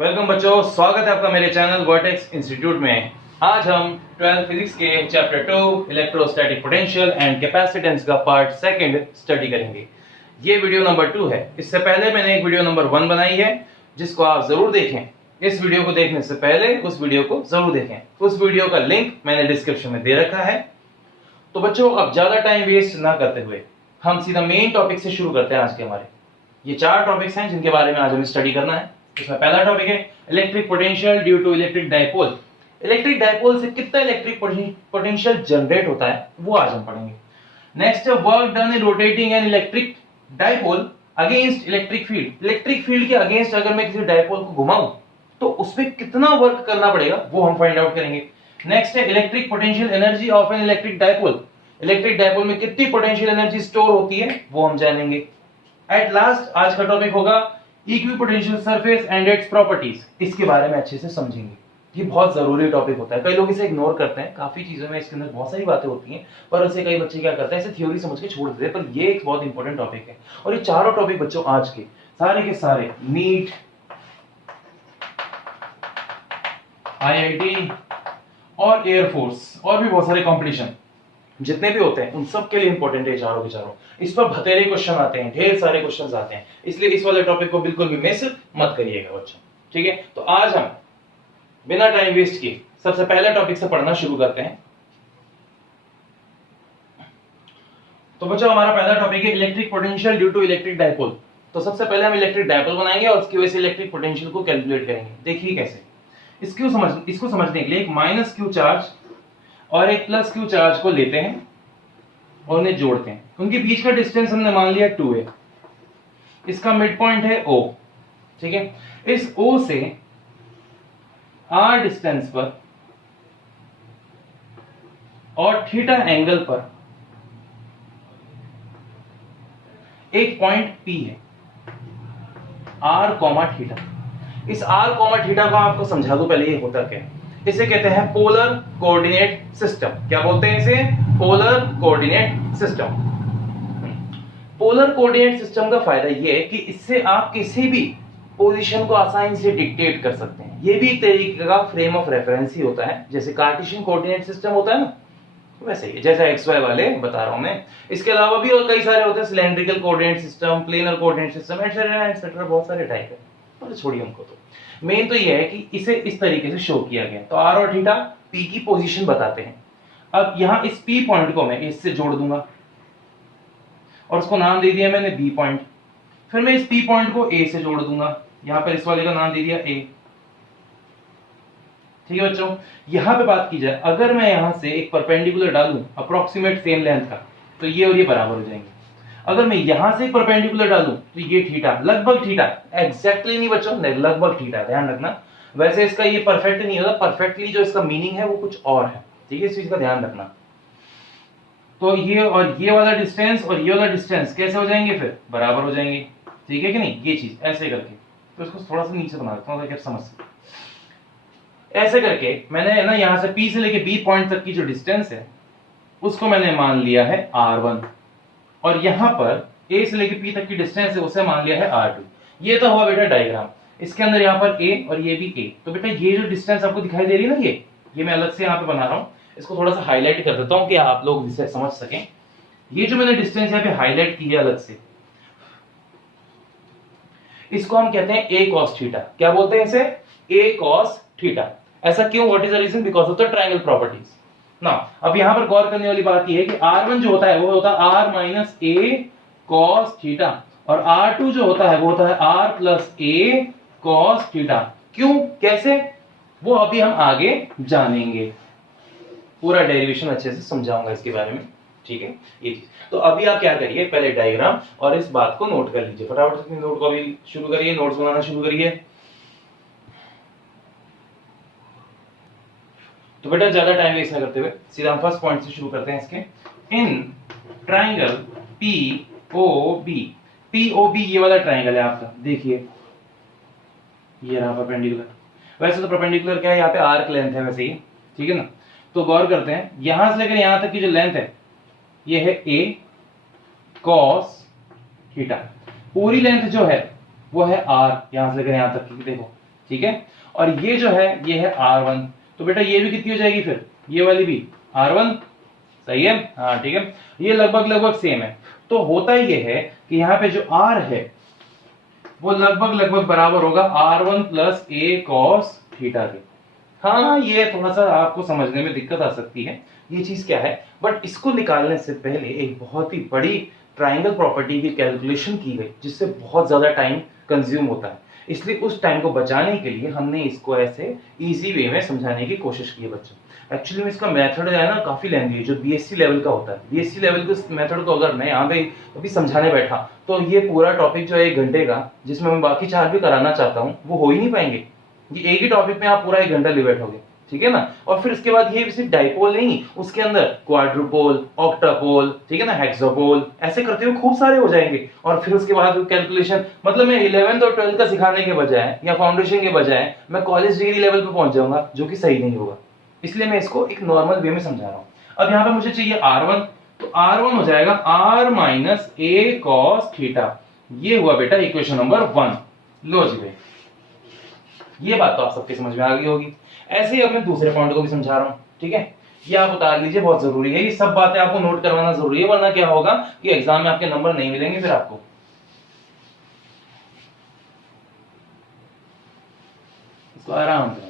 Welcome बच्चों, स्वागत है आपका मेरे चैनल वर्टेक्स इंस्टीट्यूट में। आज हम 12th फिजिक्स के chapter 2 electrostatic potential and capacitance का पार्ट सेकंड स्टडी करेंगे। ये वीडियो नंबर 2 है। इससे पहले मैंने एक वीडियो नंबर 1 बनाई है जिसको आप जरूर देखें। इस वीडियो को देखने से पहले उस वीडियो को जरूर देखें। उस वीडियो का लिंक मैंने डिस्क्रिप्शन में दे रखा है। तो बच्चों, अब ज्यादा टाइम वेस्ट ना करते हुए हम सीधा मेन टॉपिक से शुरू करते हैं। आज के हमारे ये 4 टॉपिक्स हैं जिनके बारे में आज हमें स्टडी करना है। इसमें पहला टॉपिक है electric potential due to electric dipole. Electric dipole से कितना इलेक्ट्रिक पोटेंशियल जनरेट होता है वो आज हम पढ़ेंगे। नेक्स्ट है work done in rotating an electric dipole against electric field. Electric field के अगेंस्ट अगर मैं किसी डायपोल को घुमाऊं तो उसमें कितना वर्क करना पड़ेगा वो हम फाइंड आउट करेंगे। नेक्स्ट है electric potential energy of an electric dipole. Electric dipole में कितनी पोटेंशियल एनर्जी स्टोर होती है वो हम जानेंगे। एट लास्ट आज का टॉपिक होगा equipotential surface and its properties. इसके बारे में अच्छे से समझेंगे। ये बहुत जरूरी टॉपिक होता है। कई लोग इसे इग्नोर करते हैं। काफी चीजों में इसके अंदर बहुत सारी बातें होती हैं, पर उसे कई बच्चे क्या करते हैं, इसे थ्योरी समझ के छोड़ देते हैं। पर ये एक बहुत इंपॉर्टेंट टॉपिक है। और ये चारों टॉपिक बच्चों आज के सारे नीट, आईआईटी और एयरफोर्स और भी बहुत सारे कॉम्पिटिशन जितने भी होते हैं उन सब के लिए इंपॉर्टेंट है चारों के चारों। इस पर भतेरे क्वेश्चन आते हैं, ढेर सारे क्वेश्चंस आते हैं, इसलिए इस वाले टॉपिक को बिल्कुल भी मिस मत करिएगा बच्चों। ठीक है, तो आज हम बिना टाइम वेस्ट किए सबसे पहले टॉपिक से पढ़ना शुरू करते हैं। तो बच्चों, हमारा पहला टॉपिक है electric potential due to electric dipole. तो सबसे पहले हम इलेक्ट्रिक डायपोल बनाएंगे और उसकी वजह से इलेक्ट्रिक पोटेंशियल को कैलकुलेट करेंगे। देखिए कैसे। इसको समझने के लिए एक माइनस क्यू चार्ज और एक प्लस क्यू चार्ज को लेते हैं और उन्हें जोड़ते हैं। उनके बीच का डिस्टेंस हमने मान लिया 2a। इसका मिड पॉइंट है O। ठीक है, इस O से r डिस्टेंस पर और थीटा एंगल पर एक पॉइंट P है, r कॉमा थीटा। इस r कॉमा थीटा को आपको समझा दूं पहले ये होता क्या है। इसे कहते हैं पोलर कोऑर्डिनेट सिस्टम। क्या बोलते हैं इसे? Polar coordinate system. Polar coordinate system का फायदा ये है कि इससे आप किसी भी पोजीशन को आसानी से डिक्टेट कर सकते हैं। ये भी एक तरीके का फ्रेम ऑफ रेफरेंस ही होता है। जैसे कार्टेशियन कोऑर्डिनेट सिस्टम होता है ना, वैसे ही जैसे एक्स वाई वाले बता रहा हूं मैं। इसके अलावा भी और कई सारे होते हैं, cylindrical coordinate system, planar coordinate system, etcetera etcetera, बहुत सारे टाइप है। पर छोड़िए उनको। तो मेन तो ये है कि इसे इस तरीके से शो किया गया। तो r और थीटा p की पोजीशन बताते हैं। अब यहां इस p पॉइंट को मैं इससे जोड़ दूंगा और उसको नाम दे दिया मैंने b पॉइंट। फिर मैं इस p पॉइंट को a से जोड़ दूंगा। यहां पर इस वाले का नाम दे दिया a। ठीक है बच्चों, यहां पे बात की जाए, अगर मैं यहां से एक परपेंडिकुलर डालूं अप्रोक्सीमेट सेम लेंथ का, तो ये और ये बराबर हो जाएंगे। अगर मैं यहां से परपेंडिकुलर डालूं तो ये थीटा, लगभग थीटा, एग्जैक्टली नहीं बच्चों, लगभग थीटा, ध्यान रखना। वैसे इसका ये परफेक्ट नहीं होता, परफेक्टली जो इसका मीनिंग है वो कुछ और है। ठीक है, इस चीज का ध्यान रखना। तो ये और ये वाला डिस्टेंस और ये वाला डिस्टेंस कैसे हो जाएंगे? फिर बराबर हो जाएंगे। ठीक है कि नहीं? ये चीज ऐसे करके, तो इसको थोड़ा सा नीचे बना देता हूं ताकि आप समझ सकें। ऐसे करके मैंने ना यहां से P से लेके B पॉइंट तक की जो डिस्टेंस है उसको मैंने मान लिया है R1, और यहां पर A से लेके P तक की डिस्टेंस है उसे मान लिया है R2। ये तो हुआ बेटा डायग्राम। इसके अंदर यहां पर A और ये भी A। तो बेटा ये जो डिस्टेंस आपको दिखाई दे रही है ना, ये मैं अलग से यहां पे बना रहा हूं। इसको थोड़ा सा हाईलाइट कर देता हूं कि आप लोग इसे समझ सकें। ये जो मैंने डिस्टेंस यहां पे हाईलाइट की है अलग से, इसको हम कहते हैं A cos थीटा। क्या बोलते हैं इसे? A cos theta. ऐसा क्यों? What is the reason? Because of the triangle properties. ना अब यहां पर गौर करने वाली बात यह है कि R1 जो होता है वो होता है R minus A cos theta, और R2 जो होता है वो होता है R plus A cos theta. क्यों, कैसे, वो अभी हम आगे जानेंगे। पूरा डेरिवेशन अच्छे से समझाऊंगा इसके बारे में। ठीक है, ये चीज। तो अभी आप क्या करिए, पहले डायग्राम और इस बात को नोट कर लीजिए। फटाफट से नोट को अभी शुरू करिए, नोट्स बनाना शुरू करिए। तो बेटा ज्यादा टाइम वेस्ट ना करते हुए सीधा हम फर्स्ट पॉइंट से शुरू करते हैं इसके। इन ट्राइंगल POB, POB ये वाला ट्राइंगल है आपका, देखिए ये रहा परपेंडिकुलर। वैसे तो परपेंडिकुलर क्या है, यहाँ पे आर्क लेंथ है वैसे ही। ठीक है ना, तो गौर करते हैं, यहां से लेकर यहां तक की जो लेंथ है ये है A cos थीटा। पूरी लेंथ जो है वो है R, यहां से लेकर यहां तक की, देखो ठीक है। और ये जो है ये है R1, तो बेटा ये भी कितनी हो जाएगी फिर, ये वाली भी R1, सही है, हाँ ठीक है, ये लगभग लगभग सेम है। तो होता ये है कि यहाँ पे जो R है वो लगभग लगभग बराबर होगा R1 plus a cos theta के। हाँ ये थोड़ा सा आपको समझने में दिक्कत आ सकती है, ये चीज क्या है, बट इसको निकालने से पहले एक बहुत ही बड़ी ट्राइंगल प्रॉपर्टी की कैलकुलेशन की गई जिससे बहुत ज्यादा टाइम कंज्यूम होता है, इसलिए उस टाइम को बचाने के लिए हमने इसको ऐसे इजी वे में समझाने की कोशिश की है बच्चों। एक्चुअली में इसका मेथड है ना काफी लेंथी है, जो बीएससी लेवल का होता है, बीएससी लेवल के मेथड को अगर मैं यहाँ पे अभी समझाने बैठा तो ये पूरा टॉपिक जो है 1 घंटे का, जिसमें मैं बाकी 4 भी कराना चाहता हूँ, वो हो ही नहीं पाएंगे। ये एक ही टॉपिक में आप पूरा 1 घंटा ले बैठोगे, ठीक है ना। और फिर उसके बाद ये सिर्फ डाइपोल नहीं, उसके अंदर क्वाड्रुपोल, ऑक्टापोल, ठीक है ना, हेक्सापोल, ऐसे करते हुए खूब सारे हो जाएंगे। और फिर उसके बाद कैलकुलेशन, मतलब मैं 11th और 12th का सिखाने के बजाय या फाउंडेशन के बजाय मैं कॉलेज डिग्री लेवल पे पहुंच जाऊंगा, जो कि सही नहीं होगा। इसलिए मैं इसको एक नॉर्मल वे में समझा रहा हूं। अब यहाँ पे मुझे चाहिए R1, तो R1 हो जाएगा R minus a cos theta. ये हुआ बेटा इक्वेशन नंबर 1। लो जी भाई, ये बात तो आप सबके समझ में आ गई होगी। ऐसे ही अब मैं दूसरे पॉइंट को भी समझा रहा हूं, ठीक है। ये आप उतार लीजिए, बहुत जरूरी है, ये सब बातें आपको नोट करवाना जरूरी है, वरना क्या होगा कि एग्जाम में आपके नंबर नहीं मिलेंगे फिर आपको। इसको आराम से बनाएंगे।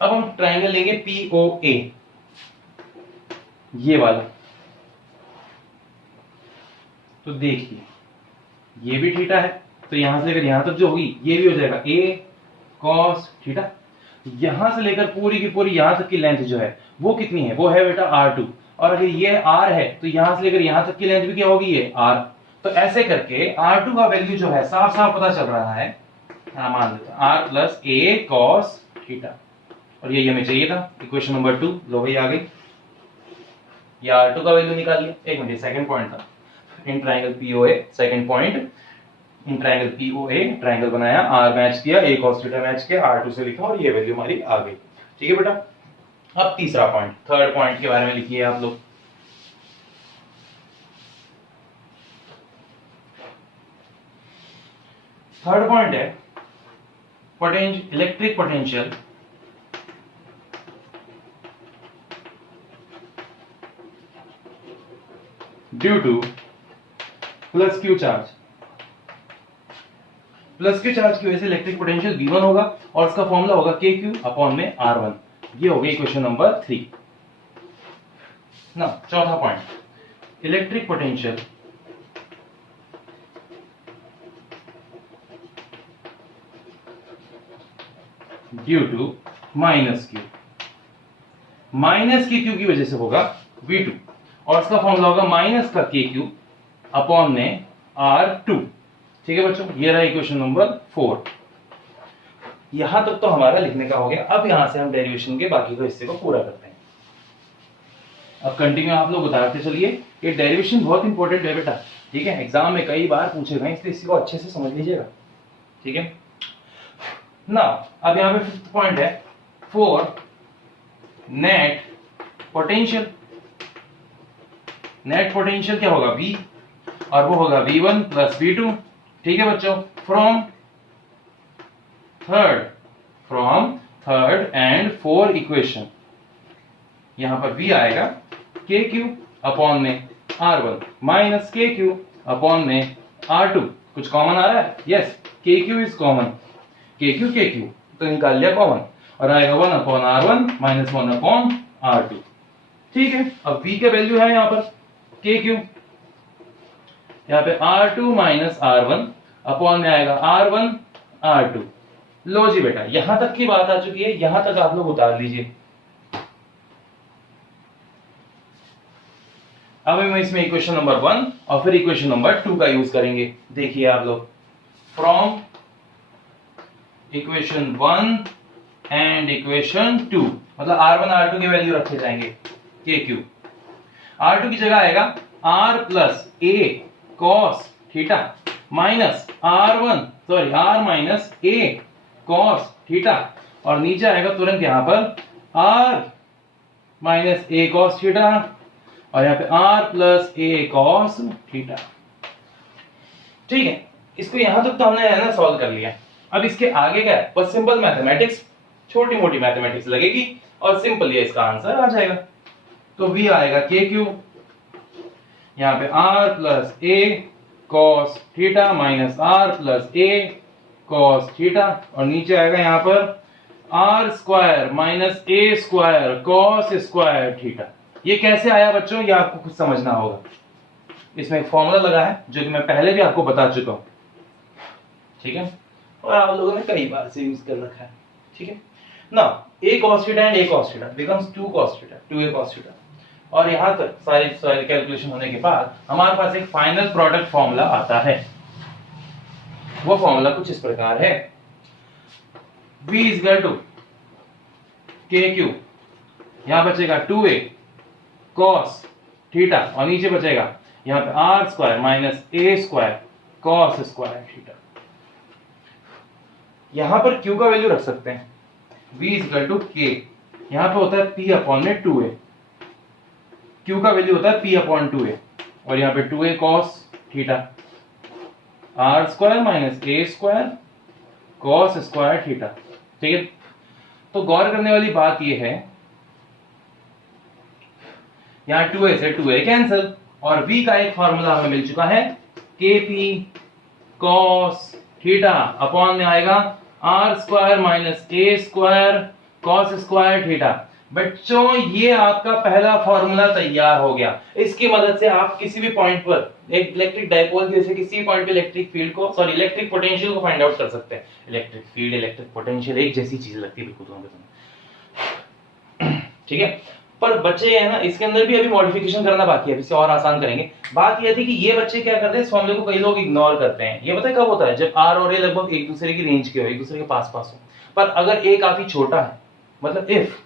अब हम ट्रायंगल लेंगे POA, ये वाला। तो देखिए ये भी थीटा है, तो यहां से लेकर यहां तक जो होगी ये भी हो जाएगा A cos थीटा। यहां से लेकर पूरी की पूरी यहां तक की लेंथ जो है वो कितनी है, वो है बेटा R2। और अगर ये R है तो यहां से लेकर यहां तक की लेंथ भी क्या होगी, ये R। तो ऐसे करके R2 का वैल्यू जो है साफ साफ पता चल रहा है, मान लेते हैं R plus a cos theta. और ये हमें चाहिए था, इक्वेशन नंबर 2। लो भाई आ गई, ये R2 का वैल्यू निकाल लिया। एक मिनट, सेकंड पॉइंट था in triangle POA, second point in triangle POA, triangle बनाया, R मैच किया, ए cos थीटा मैच किया, R2 से लिखा और ये वैल्यू हमारी आ गई, ठीक है बेटा। अब तीसरा पॉइंट, थर्ड पॉइंट के बारे में लिखिए आप लोग। थर्ड पॉइंट है electric potential due two plus Q charge. Plus Q charge की वजह से इलेक्ट्रिक पोटेंशियल V1 होगा और इसका फॉर्मूला होगा KQ अपॉन में R1। ये हो गई इक्वेशन नंबर 3 ना। चौथा point, electric potential due to minus Q. Minus के क्यू की वजह से होगा V2 और इसका फॉर्मूला होगा माइनस का KQ अपॉन में R2, ठीक है बच्चों। ये रहा इक्वेशन नंबर 4। यहां तक तो हमारा लिखने का हो गया। अब यहां से हम डेरिवेशन के बाकी के हिस्से को पूरा करते हैं। अब कंटिन्यू आप लोग उतारते चलिए, ये डेरिवेशन बहुत इंपॉर्टेंट है बेटा, ठीक है, एग्जाम में कई बार पूछे गए, इसलिए इसी को अच्छे से समझ लीजिएगा, ठीक है ना। अब यहां पे फिफ्थ पॉइंट है for net potential. Net potential क्या होगा, V, और वो होगा V1 प्लस V2, ठीक है बच्चों। From third and fourth equation, यहां पर V आएगा KQ अपॉन में R1 माइनस KQ अपॉन में R2। कुछ कॉमन आ रहा है, yes, KQ is common, KQ तो निकाल लिया कॉमन, और आएगा 1 upon R1 minus 1 upon R2, ठीक है। अब V का वैल्यू है यहां पर KQ, यहां पे R2 माइनस R1 अपॉन में आएगा R1 R2। लो जी बेटा, यहां तक की बात आ चुकी है, यहां तक आप लोग उतार लीजिए। अब हम इसमें इक्वेशन नंबर 1 और फिर इक्वेशन नंबर 2 का यूज करेंगे। देखिए आप लोग, फ्रॉम इक्वेशन 1 एंड इक्वेशन 2, मतलब R1 R2 के वैल्यू रखे जाएंगे। KQ R2 की जगह आएगा R plus a cos theta minus R minus a cos theta, और नीचे आएगा तुरंत यहां पर R minus a cos theta, और यहां पे R plus a cos theta, ठीक है। इसको यहां तक तो हमने है ना सॉल्व कर लिया। अब इसके आगे क्या है, बस सिंपल मैथमेटिक्स, छोटी मोटी मैथमेटिक्स लगेगी और सिंपल ये इसका आंसर आ जाएगा। तो v आएगा के क्यू, यहाँ पे r plus a cos theta minus r plus a cos theta, और नीचे आएगा यहाँ पर r square minus a square cos square theta. ये कैसे आया बच्चों, ये आपको कुछ समझना होगा। इसमें एक फॉर्मूला लगा है जो कि मैं पहले भी आपको बता चुका हूं, ठीक है, और आप लोगों ने कई बार से यूज कर रखा है, ठीक है ना। a cos theta and a cos theta becomes 2 cos theta, 2a cos theta, और यहां तक सारे कैलकुलेशन होने के बाद हमारे पास एक फाइनल प्रोडक्ट फॉर्मूला आता है। वो फॉर्मूला कुछ इस प्रकार है, v इज इक्वल टू के क्यू, यहां बचेगा 2a cos थीटा और नीचे बचेगा यहां पे r square minus a square cos square theta. यहां पर q का वैल्यू रख सकते हैं, v इज इक्वल टू के, यहां पे होता है p अपॉन में 2a, q का वैल्यू होता है p अपॉन 2a, और यहां पे 2a cos theta, r square minus a square cos square theta, ठीक है। तो गौर करने वाली बात यह है, यहां 2a से 2a कैंसिल, और v का एक फॉर्मूला हमें मिल चुका है, kp cos थीटा अपॉन में आएगा r square minus a square cos square theta. बच्चों ये आपका पहला फॉर्मूला तैयार हो गया। इसकी मदद से आप किसी भी पॉइंट पर एक इलेक्ट्रिक डायपोल जैसे किसी भी पॉइंट पे इलेक्ट्रिक फील्ड को, सॉरी इलेक्ट्रिक पोटेंशियल को फाइंड आउट कर सकते हैं। इलेक्ट्रिक फील्ड, इलेक्ट्रिक पोटेंशियल एक जैसी चीज लगती है बिल्कुल तुम्हारे सामने, ठीक है। पर बच्चे है ना, इसके अंदर भी अभी मॉडिफिकेशन करना बाकी है, इसे और आसान करेंगे। बात यह थी कि ये बच्चे क्या करते हैं, इस फॉर्मूले को कई लोग इग्नोर करते हैं। ये पता है कब होता है, जब आर और ए लगभग एक दूसरे की रेंज के हो, एक दूसरे के पास पास हो। पर अगर ए काफी छोटा है, मतलब if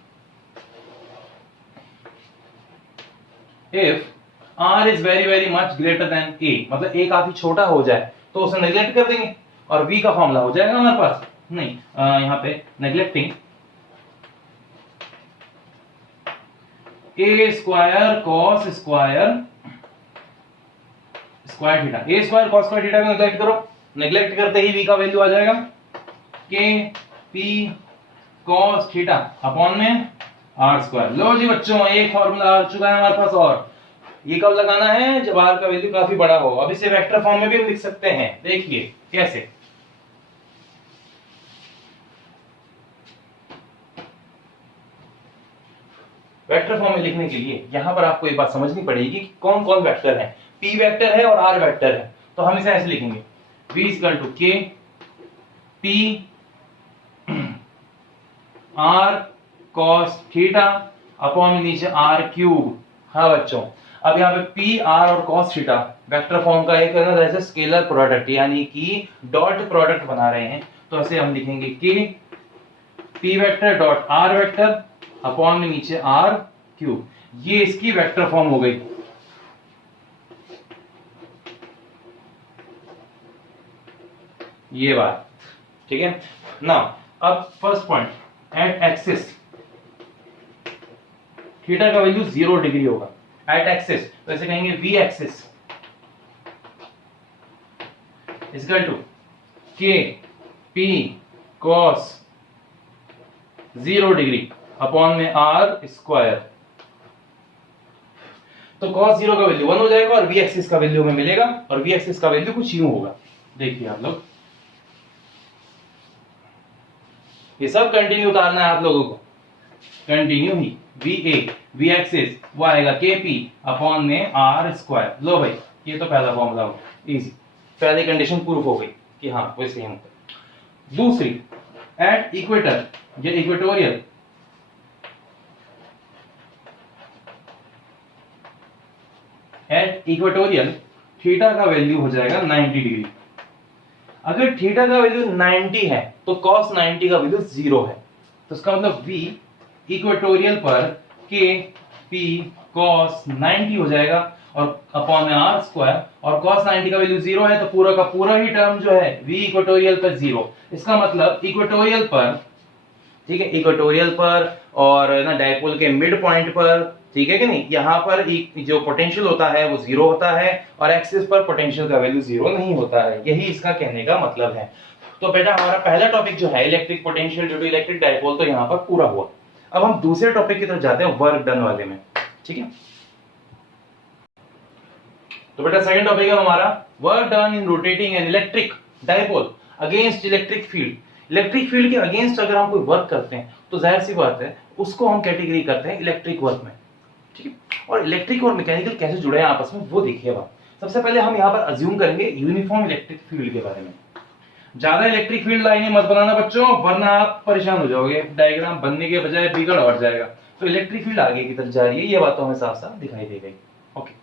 r is very much greater than a, मतलब a काफी छोटा हो जाए तो उसे नेग्लेक्ट कर देंगे और v का फॉर्मूला हो जाएगा हमारे पास। नहीं, यहाँ पे neglecting a square cos square square theta, a square cos square theta को नेग्लेक्ट करो, नेग्लेक्ट करते ही v का वैल्यू आ जाएगा k p cos theta upon में r स्क्वायर। लो जी बच्चों, एक फॉर्मूला आ चुका है हमारे पास, और ये कब लगाना है, जब r का वैल्यू काफी बड़ा हो। अब इसे वेक्टर फॉर्म में भी हम लिख सकते हैं, देखिए कैसे। वेक्टर फॉर्म में लिखने के लिए यहां पर आपको एक बात समझनी पड़ेगी कि कौन कौन वेक्टर है। p वेक्टर है और r वेक्टर है, तो हम इसे ऐसे लिखेंगे, v equal to k p r cos theta upon में नीचे r क्यूब। हाँ बच्चों, अब यहाँ पे p r और cos थीटा वेक्टर फॉर्म का एक है ना, स्केलर प्रोडक्ट यानी कि डॉट प्रोडक्ट बना रहे हैं, तो ऐसे हम लिखेंगे k p vector dot r vector upon में नीचे r क्यूब। ये इसकी वेक्टर फॉर्म हो गई। ये बात ठीक है ना। अब first point, at axis theta का वैल्यू 0 डिग्री होगा एट एक्सिस, तो ऐसे कहेंगे v axis equal to k p cos 0 degree upon में r स्क्वायर। तो cos 0 का वैल्यू 1 हो जाएगा और v एक्सिस का वैल्यू हमें मिलेगा, और v एक्सिस का वैल्यू कुछ यूं होगा, देखिए आप लोग, ये सब कंटिन्यू उतारना है आप लोगों को, कंटिन्यू ही v एक्सिस वो आएगा kp अपॉन में r स्क्वायर। लो भाई, ये तो पहला फॉर्मूला हो इजी, पहली कंडीशन प्रूफ हो गई कि हाँ वो सेम होता है। दूसरी, एट इक्वेटर या इक्वेटोरियल एट इक्वेटोरियल थीटा का वैल्यू हो जाएगा 90 डिग्री। अगर थीटा का वैल्यू 90 है तो cos 90 का वैल्यू 0 है, तो इसका मतलब v इक्वेटोरियल पर k p cos 90 हो जाएगा और अपॉन में r स्क्वायर, और cos 90 का वैल्यू 0 है तो पूरा का पूरा ही टर्म जो है v इक्वेटोरियल पर 0। इसका मतलब इक्वेटोरियल पर, ठीक है, इक्वेटोरियल पर और ना डायपोल के मिड पॉइंट पर, ठीक है कि नहीं, यहाँ पर जो पोटेंशियल होता है वो 0 होता है और एक्सिस पर पोटेंशियल का वैल्यू 0 नहीं होता है। यही इसका कहने का मतलब है। तो बेटा हमारा पहला टॉपिक जो है electric potential due to electric dipole, तो यहाँ पर पूरा हुआ। अब हम दूसरे टॉपिक की तरफ जाते हैं, वर्क डन वाले में। ठीक है, तो बेटा सेकंड टॉपिक है हमारा work done in rotating an electric dipole against electric field. Electric field के अगेंस्ट अगर हम कोई वर्क करते हैं तो जाहिर सी बात है उसको हम कैटेगरी करते हैं इलेक्ट्रिक वर्क में। ठीक है, और इलेक्ट्रिक और मैकेनिकल कैसे जुड़े हैं आपस में वो देखिए। अब सबसे पहले हम यहाँ पर अज्यूम करेंगे यूनिफॉर्म इलेक्ट्रिक फील्ड के बारे में। ज्यादा इलेक्ट्रिक फील्ड लाइनें मत बनाना बच्चों, वरना आप परेशान हो जाओगे, डायग्राम बनने के बजाय बिगड़ और जाएगा। तो इलेक्ट्रिक फील्ड आगे की तरफ जा रही है, ये बात तो हमें साफ साफ दिखाई दे गई। ओके,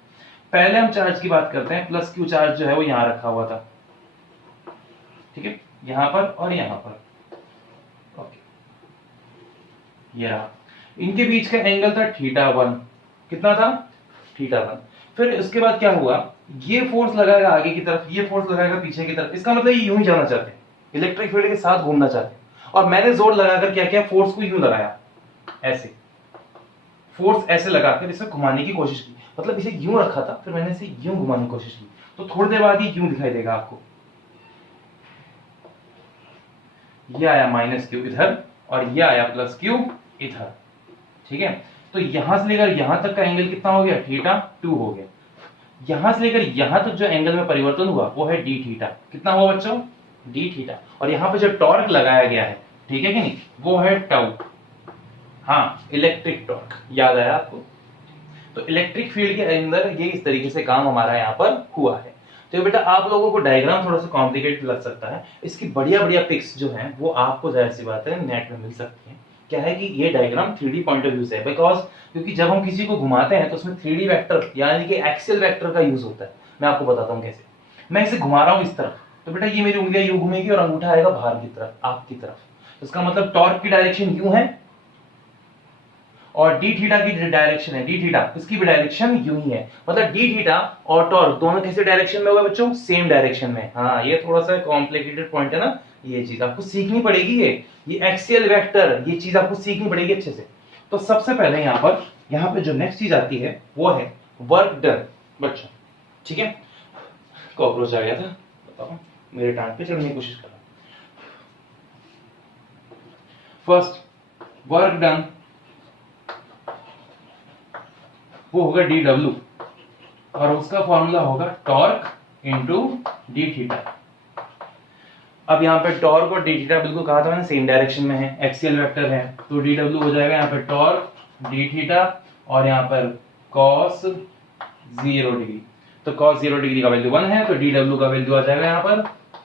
पहले हम चार्ज की बात करते हैं। प्लस क्यू चार्ज जो है वो यहाँ रखा हुआ था। ठीक है, यहाँ पर और यहाँ पर। ओके, ये रहा, इनके बीच का एंगल था θ1। कितना था? θ1। फिर उसके बाद क्या हुआ, ये फोर्स लगाएगा आगे की तरफ, ये फोर्स लगाएगा पीछे की तरफ। इसका मतलब ये यूं ही जाना चाहते हैं, इलेक्ट्रिक फील्ड के साथ घूमना चाहते हैं। और मैंने जोर लगाकर क्या किया, फोर्स को यूं लगाया, ऐसे फोर्स ऐसे लगाकर इसे घुमाने की कोशिश की। मतलब इसे यूं रखा था, फिर मैंने इसे यूं घुमाने की कोशिश की, तो थोड़ी देर बाद ये यूं दिखाई देगा आपको। ये आया माइनस क्यू इधर और ये आया प्लस क्यू इधर। ठीक है, तो यहां से लेकर यहां तक का एंगल कितना हो गया, θ2 हो गया। यहां से लेकर यहां तक जो एंगल में परिवर्तन हुआ वो है dθ। कितना हुआ बच्चों, dθ। और यहां पे जो टॉर्क लगाया गया है, ठीक है कि नहीं, वो है टाउ। हाँ, इलेक्ट्रिक टॉर्क, याद आया आपको? तो इलेक्ट्रिक फील्ड के अंदर ये इस तरीके से काम हमारा यहाँ पर हुआ है। तो बेटा आप लोगों को डायग्राम थोड़ा सा कॉम्प्लिकेटेड लग सकता है, इसकी बढ़िया बढ़िया पिक्स जो हैं वो आपको जाहिर सी बात है नेट में मिल सकती हैं। क्या है कि ये diagram 3D point of view से है, बिकॉज क्योंकि जब हम किसी को घुमाते हैं तो उसमें 3D वेक्टर यानी कि एक्सियल वेक्टर का यूज होता है। मैं आपको बताता हूँ कैसे। मैं इसे घुमा रहा हूँ इस तरफ, तो बेटा ये मेरी उंगलियां यूं घूमेगी और अंगूठा आएगा बाहर की तरफ, आपकी तरफ। तो इसका मतलब टॉर्क की डायरेक्शन यूं है और dθ की डायरेक्शन है, dθ इसकी भी डायरेक्शन यूं ही है। मतलब dθ और टॉर्क दोनों किसी डायरेक्शन में होगा बच्चों, सेम डायरेक्शन में। हाँ, ये थोड़ा सा कॉम्प्लिकेटेड पॉइंट है ना, ये चीज आपको सीखनी पड़ेगी। ये एक्सियल वेक्टर, ये चीज आपको सीखनी पड़ेगी अच्छे से। तो सबसे पहले यहाँ पे जो नेक्स्ट चीज आती है वो है वर्क डन बच्चों। ठीक है, कॉकरोच आ गया था, बताओ मेरे टांग पे चढ़ने की कोशिश कर रहा। फर्स्ट वर्क डन वो होगा dw और उसका फॉर्मूला होगा टॉर्क इनटू dθ। अब यहाँ पे टॉर्क और dθ बिल्कुल कहा था मैंने सेम डायरेक्शन में है, एक्सियल वेक्टर है, तो dw हो जाएगा यहाँ पे टॉर्क dθ और यहाँ पर cos 0 डिग्री। तो cos 0 डिग्री का वैल्यू 1 है, तो dw का वैल्यू आ जाएगा यहाँ पर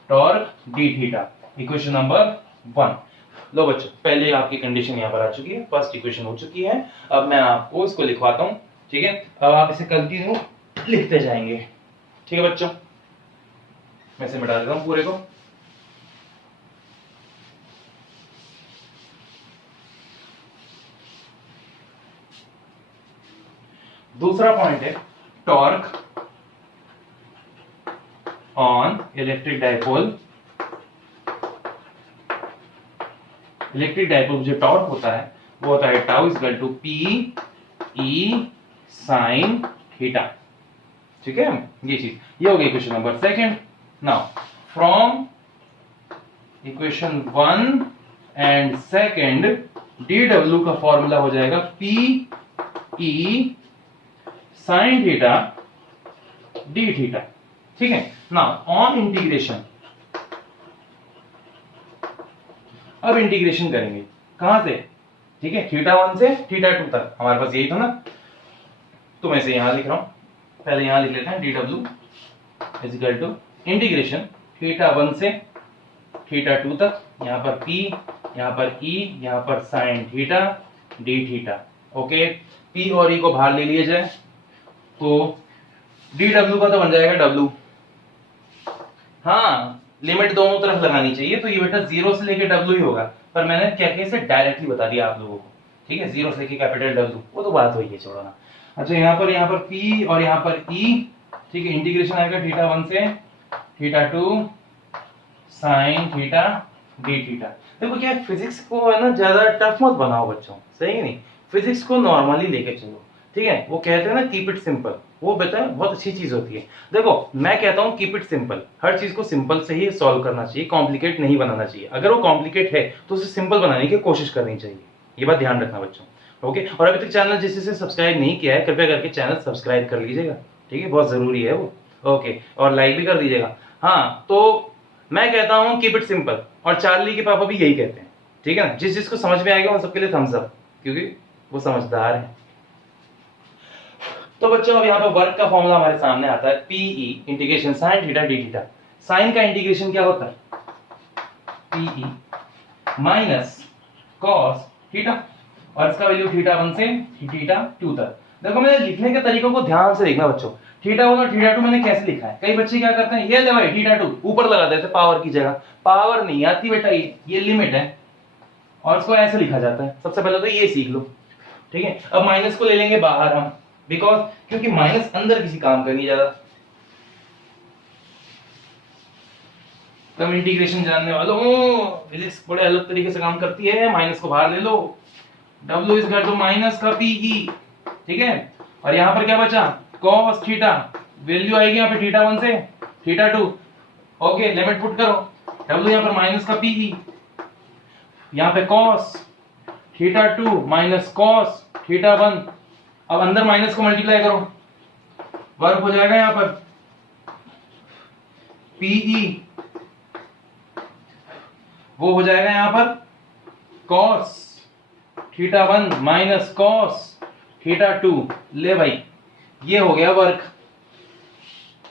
टॉर्क dθ। Equation number 1। लो बच्चों, पहले आपकी कंडीशन यहाँ पर आ चुकी है, फर्स्ट इक्वेशन हो चुकी है। अब मैं आपको इसको लिखवाता हूँ। ठीक है, अब आप इसे कंटिन्यू लिखते जाएंगे। ठीक है बच्चों, मैं इसे मिटा देता हूं पूरे को। दूसरा पॉइंट है torque on electric dipole. Electric dipole जो टॉर्क होता है वो होता है tau is equal to P E sine theta. ठीक है, ये चीज, ये हो गई equation number second. Now from equation 1 and second dw का फॉर्मूला हो जाएगा P E sine theta d theta. ठीक है, नाउ ऑन इंटीग्रेशन, अब इंटीग्रेशन करेंगे कहां से, ठीक है, θ1 से θ2 तक, हमारे पास यही था ना, तो मैं इसे यहां लिख रहा हूं। पहले यहां लिख लेते हैं dw is equal to integration θ1 से θ2 तक, यहां पर p, यहां पर e, यहां पर sign theta d theta. Okay, p और e को बाहर ले लिया जाए तो dw का तो बन जाएगा w। हाँ, लिमिट दोनों तरफ लगानी चाहिए, तो ये बेटा 0 से लेके w ही होगा, पर मैंने क्या किया इसे डायरेक्टली बता दिया आप लोगों को। ठीक है, 0 से लेके कैपिटल W, वो तो बात हुई है, छोड़ो ना। अच्छा, यहाँ पर P और यहाँ पर E। ठीक है, इंटीग्रेशन आएगा θ1 से θ2 साइन थीटा डी थीटा। देखो क्या फिजिक्स को है ना ज्यादा टफ मत बनाओ बच्चों, सही नहीं, फिजिक्स को नॉर्मली लेके चलो। ठीक है, वो कहते हैं ना कीप इट सिंपल, वो बताए बहुत अच्छी चीज होती है। देखो मैं कहता हूँ कीप इट सिंपल, हर चीज को सिंपल से ही सॉल्व करना चाहिए, कॉम्प्लिकेट नहीं बनाना चाहिए। अगर वो कॉम्प्लिकेट है तो उसे सिंपल बनाने की कोशिश करनी चाहिए, ये बात ध्यान रखना बच्चों। ओके, और अभी तक चैनल जिससे सब्सक्राइब नहीं किया है कृपया करके चैनल सब्सक्राइब कर लीजिएगा, ठीक है, बहुत जरूरी है वो। ओके, और लाइक भी कर दीजिएगा। हाँ, तो मैं कहता हूँ कीप इट सिंपल, और चार्ली के पापा भी यही कहते हैं, ठीक है ना। जिस जिसको समझ में आएगा उन सबके लिए थम्स अप, क्योंकि वो समझदार है। तो बच्चों अब यहाँ पे वर्क का फॉर्मूला हमारे सामने आता है, P E integration sine theta d theta. Sine का इंटीग्रेशन क्या होता है, पीई माइनस कॉस थीटा, और इसका वैल्यू थीटा 1 से थीटा 2 तक। देखो मैंने लिखने के तरीकों को ध्यान से देखना बच्चों। थीटा 1 और थीटा 2 मैंने कैसे लिखा है, कई बच्चे क्या करते हैं, ये ले भाई थीटा 2 ऊपर लगा देते पावर की जगह, पावर नहीं आती बेटा, ये लिमिट है, और इसको ऐसे लिखा जाता है। सबसे पहले तो ये सीख लो, ठीक है। अब माइनस को ले लेंगे बाहर हम, बिकॉज क्योंकि माइनस अंदर किसी काम का नहीं ज्यादा। कम इंटीग्रेशन जानने वालों, फिजिक्स बड़े अलग तरीके से काम करती है। माइनस को बाहर ले लो, W is equal to minus का PE, ठीक है। और यहां पर क्या बचा, cos थीटा, वैल्यू आएगी यहाँ पे थीटा 1 से थीटा 2। ओके, लिमिट पुट करो, W यहाँ पर माइनस का PE, यहाँ पे cos theta 2 minus cos theta 1। अब अंदर माइनस को मल्टीप्लाई करो, वर्क हो जाएगा यहाँ पर PE, वो हो जाएगा यहाँ पर cos theta 1 minus cos theta 2। ले भाई, ये हो गया वर्क।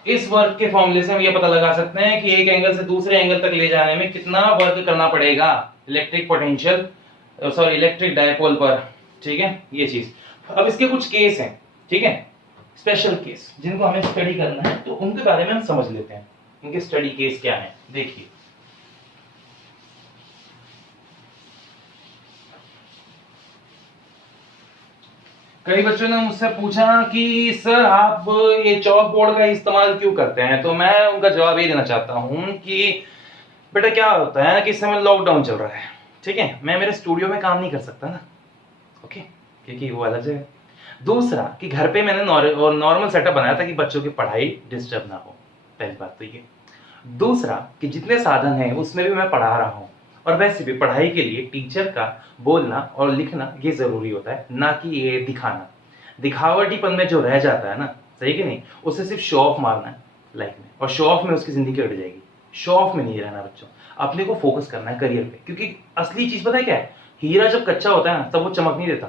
इस वर्क के फॉर्मूले से हम ये पता लगा सकते हैं कि एक एंगल से दूसरे एंगल तक ले जाने में कितना वर्क करना पड़ेगा electric potential, sorry electric dipole पर, ठीक है, ये चीज। अब इसके कुछ केस हैं, ठीक है, स्पेशल केस जिनको हमें स्टडी करना है, तो उनके बारे में हम समझ लेते हैं। इनके स्टडी केस क्या है, देखिए। कई बच्चों ने मुझसे पूछा कि सर आप ये चॉक बोर्ड का इस्तेमाल क्यों करते हैं, तो मैं उनका जवाब ये देना चाहता हूँ कि बेटा क्या होता है कि इस समय लॉकडाउन चल रहा है, ठीक है, मैं मेरे स्टूडियो में काम नहीं कर सकता ना, ओके, क्योंकि वो अलग जगह। दूसरा कि घर पे मैंने नॉर्मल सेटअप बनाया था कि बच्चों की पढ़ाई डिस्टर्ब ना हो, पहली बात तो ये। दूसरा कि जितने साधन हैं उसमें भी मैं पढ़ा रहा हूँ, और वैसे भी पढ़ाई के लिए टीचर का बोलना और लिखना ये जरूरी होता है, ना कि ये दिखाना। दिखावटीपन में जो रह जाता है ना, सही कि नहीं, उसे सिर्फ शो ऑफ मारना है लाइफ में, और शो ऑफ में उसकी जिंदगी कट जाएगी। शो ऑफ में नहीं रहना बच्चों, अपने को फोकस करना है करियर पे, क्योंकि असली चीज पता है क्या है, हीरा जब कच्चा होता है ना तब वो चमक नहीं देता,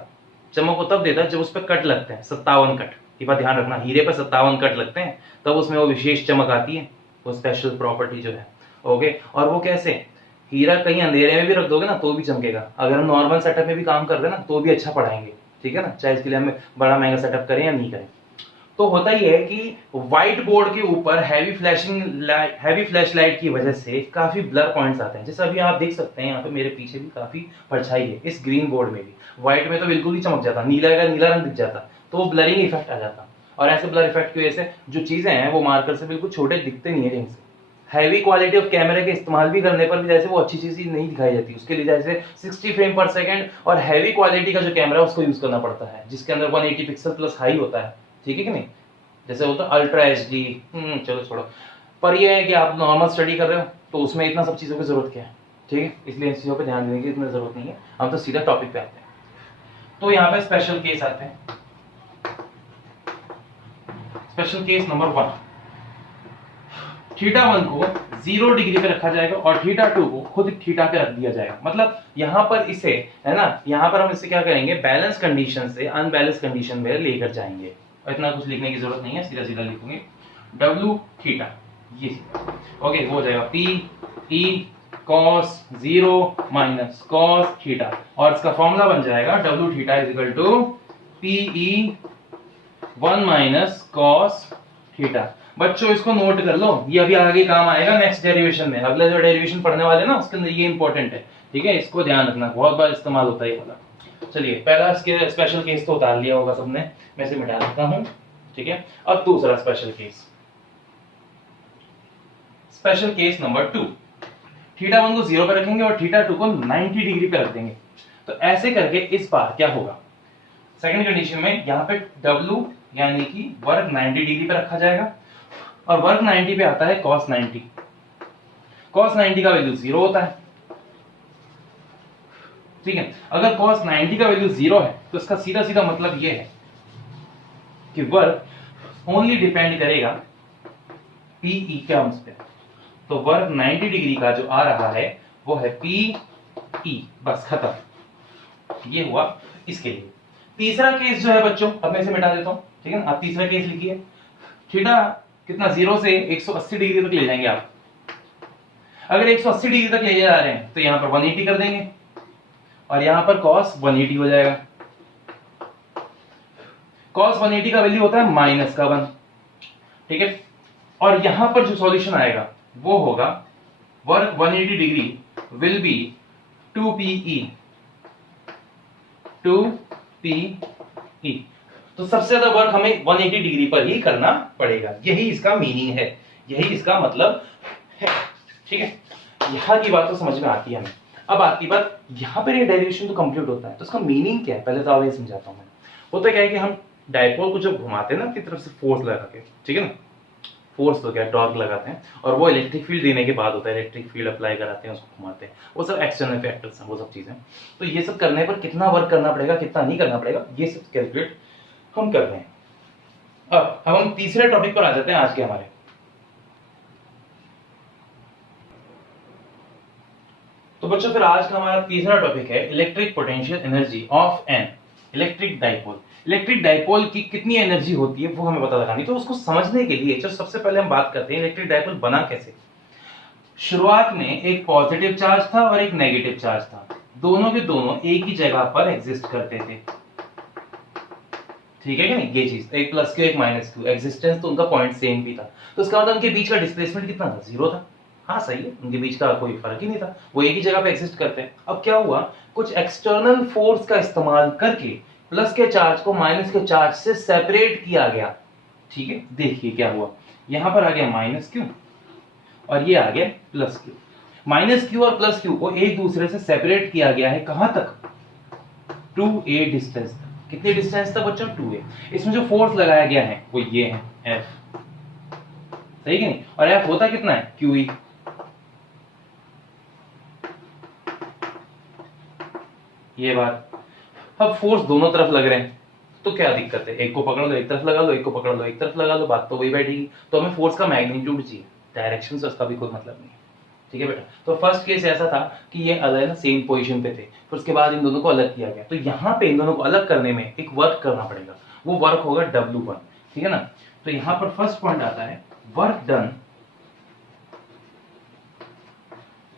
चमक वो तब देता है जब उस पर कट लगते हैं, 57 कट। ये बात ध्यान रखना, हीरे पर 57 कट लगते हैं तब उसमें वो विशेष चमक आती है, वो स्पेशल प्रॉपर्टी जो है। ओके, और वो कैसे, हीरा कहीं अंधेरे में भी रख दोगे ना तो भी चमकेगा। अगर हम नॉर्मल सेटअप में भी काम कर रहे हैं ना तो भी अच्छा पढ़ाएंगे, ठीक है ना, चाहे इसके लिए हमें बड़ा महंगा सेटअप करें या नहीं करें। तो होता ही है कि व्हाइट बोर्ड के ऊपर हैवी फ्लैश लाइट की वजह से काफी ब्लर पॉइंट्स आते हैं, जैसे अभी आप देख सकते हैं यहाँ पे मेरे पीछे भी काफी परछाई है इस ग्रीन बोर्ड में भी। व्हाइट में तो बिल्कुल ही चमक जाता, नीला का नीला रंग दिख जाता, तो वो ब्लरिंग इफेक्ट आ जाता। और ऐसे ब्लर इफेक्ट की वजह से जो चीजें हैं वो मार्कर से बिल्कुल छोटे दिखते नहीं है ढंग से। हैवी क्वालिटी ऑफ कैमरे के इस्तेमाल भी करने पर भी जैसे वो अच्छी चीज नहीं दिखाई जाती, उसके लिए जैसे 60 फ्रेम पर सेकंड और हैवी क्वालिटी का जो कैमरा है उसको यूज करना पड़ता है, जिसके अंदर 180 पिक्सल प्लस हाई होता है, ठीक है कि नहीं, जैसे होता है अल्ट्रा HD। चलो छोड़ो, पर ये है कि आप नॉर्मल स्टडी कर रहे हो तो उसमें इतना सब चीज़ों की जरूरत क्या है, ठीक है, इसलिए इन चीज़ों पे ध्यान देने की इतनी जरूरत नहीं है। हम तो सीधा टॉपिक पे आते हैं। तो यहाँ पे स्पेशल केस आते हैं। स्पेशल केस नंबर 1, थीटा 1 को 0 डिग्री पे रखा जाएगा और थीटा 2 को खुद थीटा पे रख दिया जाएगा। मतलब यहाँ पर इसे, है ना, यहाँ पर हम इसे क्या करेंगे, बैलेंस कंडीशन से अनबैलेंस कंडीशन में लेकर जाएंगे। और इतना कुछ लिखने की जरूरत नहीं है, सीधा सीधा लिखूंगे W थीटा, ये ओके, वो हो जाएगा PE cos 0 minus cos theta, और इसका फॉर्मूला बन जाएगा W theta is equal to PE 1 minus cos theta. बच्चों इसको नोट कर लो, ये अभी आगे काम आएगा नेक्स्ट डेरिवेशन में। अगला जो डेरिवेशन पढ़ने वाले ना उसके अंदर ये इंपॉर्टेंट है, ठीक है, इसको ध्यान रखना, बहुत बार इस्तेमाल होता है ये वाला। चलिए पहला इसके स्पेशल केस तो उतार लिया होगा सबने, मैं इसे मिटा देता हूं, ठीक है। अब दूसरा special case, special case number 2, theta 1 को 0 पे रखेंगे और थीटा 2 को 90 डिग्री पे रख देंगे। तो ऐसे करके इस बार क्या होगा, सेकंड कंडीशन में यहाँ पे W यानी कि वर्ग 90 डिग्री पे रखा जाएगा और वर्ग 90 पे आता है cos 90। cos 90 का वैल्यू 0 होता है, ठीक है। अगर cos 90 का वैल्यू 0 है तो इसका सीधा सीधा मतलब ये है कि वर्ग ओनली डिपेंड करेगा पीई टर्म्स पे। तो वर्ग 90 डिग्री का जो आ रहा है वो है पीई, बस खत्म। ये हुआ इसके लिए। तीसरा केस जो है बच्चों, अब मैं इसे मिटा देता हूं, ठीक है ना। आप तीसरा केस लिखिए, थीटा कितना 0 से 180 डिग्री तक ले जाएंगे आप। अगर 180 डिग्री तक ले जा रहे हैं तो यहां पर 180 कर देंगे और यहां पर cos 180 हो जाएगा। cos 180 का वैल्यू होता है -1, ठीक है। और यहां पर जो सॉल्यूशन आएगा वो होगा वर्ग 180 degree will be 2pe, 2pe। तो सबसे ज्यादा वर्क हमें 180 डिग्री पर ही करना पड़ेगा, यही इसका मीनिंग है, यही इसका मतलब है, ठीक है। यहां की बात तो समझ में आती है हमें। अब आती बात, यहां पर ये डेरिवेशन तो कंप्लीट होता है तो इसका मीनिंग क्या है, पहले तो आप ये समझाता हूं मैं। होता क्या है कि हम डायपोल को जब घुमाते हैं ना अपनी तरफ से फोर्स लगा के, ठीक है ना, फोर्स तो क्या टॉर्क लगाते हैं और वो इलेक्ट्रिक फील्ड देने के बाद होता है, इलेक्ट्रिक फील्ड अप्लाई कराते हैं, उसको घुमाते हैं, वो सब एक्सटर्नल फैक्टर्स हैं, वो सब चीजें। तो ये सब करने पर कितना वर्क करना पड़ेगा, कितना नहीं करना पड़ेगा, ये सब कैलकुलेट हम कर रहे हैं। अब हम तीसरे टॉपिक पर आ जाते हैं आज के हमारे। तो बच्चों फिर आज का हमारा तीसरा टॉपिक है electric potential energy of an electric dipole. Electric dipole की कितनी एनर्जी होती है वो हमें पता लगानी। तो उसको समझने के लिए चलो सबसे पहले हम बात करते हैं इलेक्ट्रिक डाइपोल बना कैसे। शुरुआत में एक पॉजिटिव चार्ज था और एक नेगेटिव चार्ज था, दोनों के दोनों एक ही जगह पर एग्जिस्ट करते थे, ठीक है कि नहीं। ये चीज एक प्लस क्यू एक माइनस क्यू, एग्जिस्टेंस तो उनका पॉइंट सेम भी था, तो उसका मतलब उनके बीच का डिस्प्लेसमेंट कितना था, 0 था। हाँ सही है, उनके बीच का कोई फर्क ही नहीं था, वो एक ही जगह पे एग्जिस्ट करते हैं। अब क्या हुआ, कुछ एक्सटर्नल फोर्स का इस्तेमाल करके प्लस के चार्ज को माइनस के चार्ज से सेपरेट किया गया, ठीक है। देखिए क्या हुआ, यहां पर आ गया माइनस क्यू और ये आ गया प्लस क्यू। माइनस क्यू और प्लस क्यू को एक दूसरे से सेपरेट किया गया है, कहां तक, 2a डिस्टेंस तक। कितने डिस्टेंस तक बच्चों, 2a। इसमें जो फोर्स लगाया गया है वो ये है F, सही कि नहीं। और F होता कितना है, QE। ये बात। अब फोर्स दोनों तरफ लग रहे हैं तो क्या दिक्कत है, एक को पकड़ लो एक तरफ लगा लो, एक को पकड़ लो एक तरफ लगा लो, बात तो वही बैठेगी। तो हमें फोर्स का मैग्नीट्यूड चाहिए, डायरेक्शन से उसका भी कोई मतलब नहीं है, ठीक है बेटा। तो फर्स्ट केस ऐसा था कि ये अलग ना सेम पोजीशन पे थे, फिर उसके बाद इन दोनों को अलग किया गया। तो यहाँ पे इन दोनों को अलग करने में एक वर्क करना पड़ेगा, वो वर्क होगा W1, ठीक है ना। तो यहाँ पर फर्स्ट पॉइंट आता है work done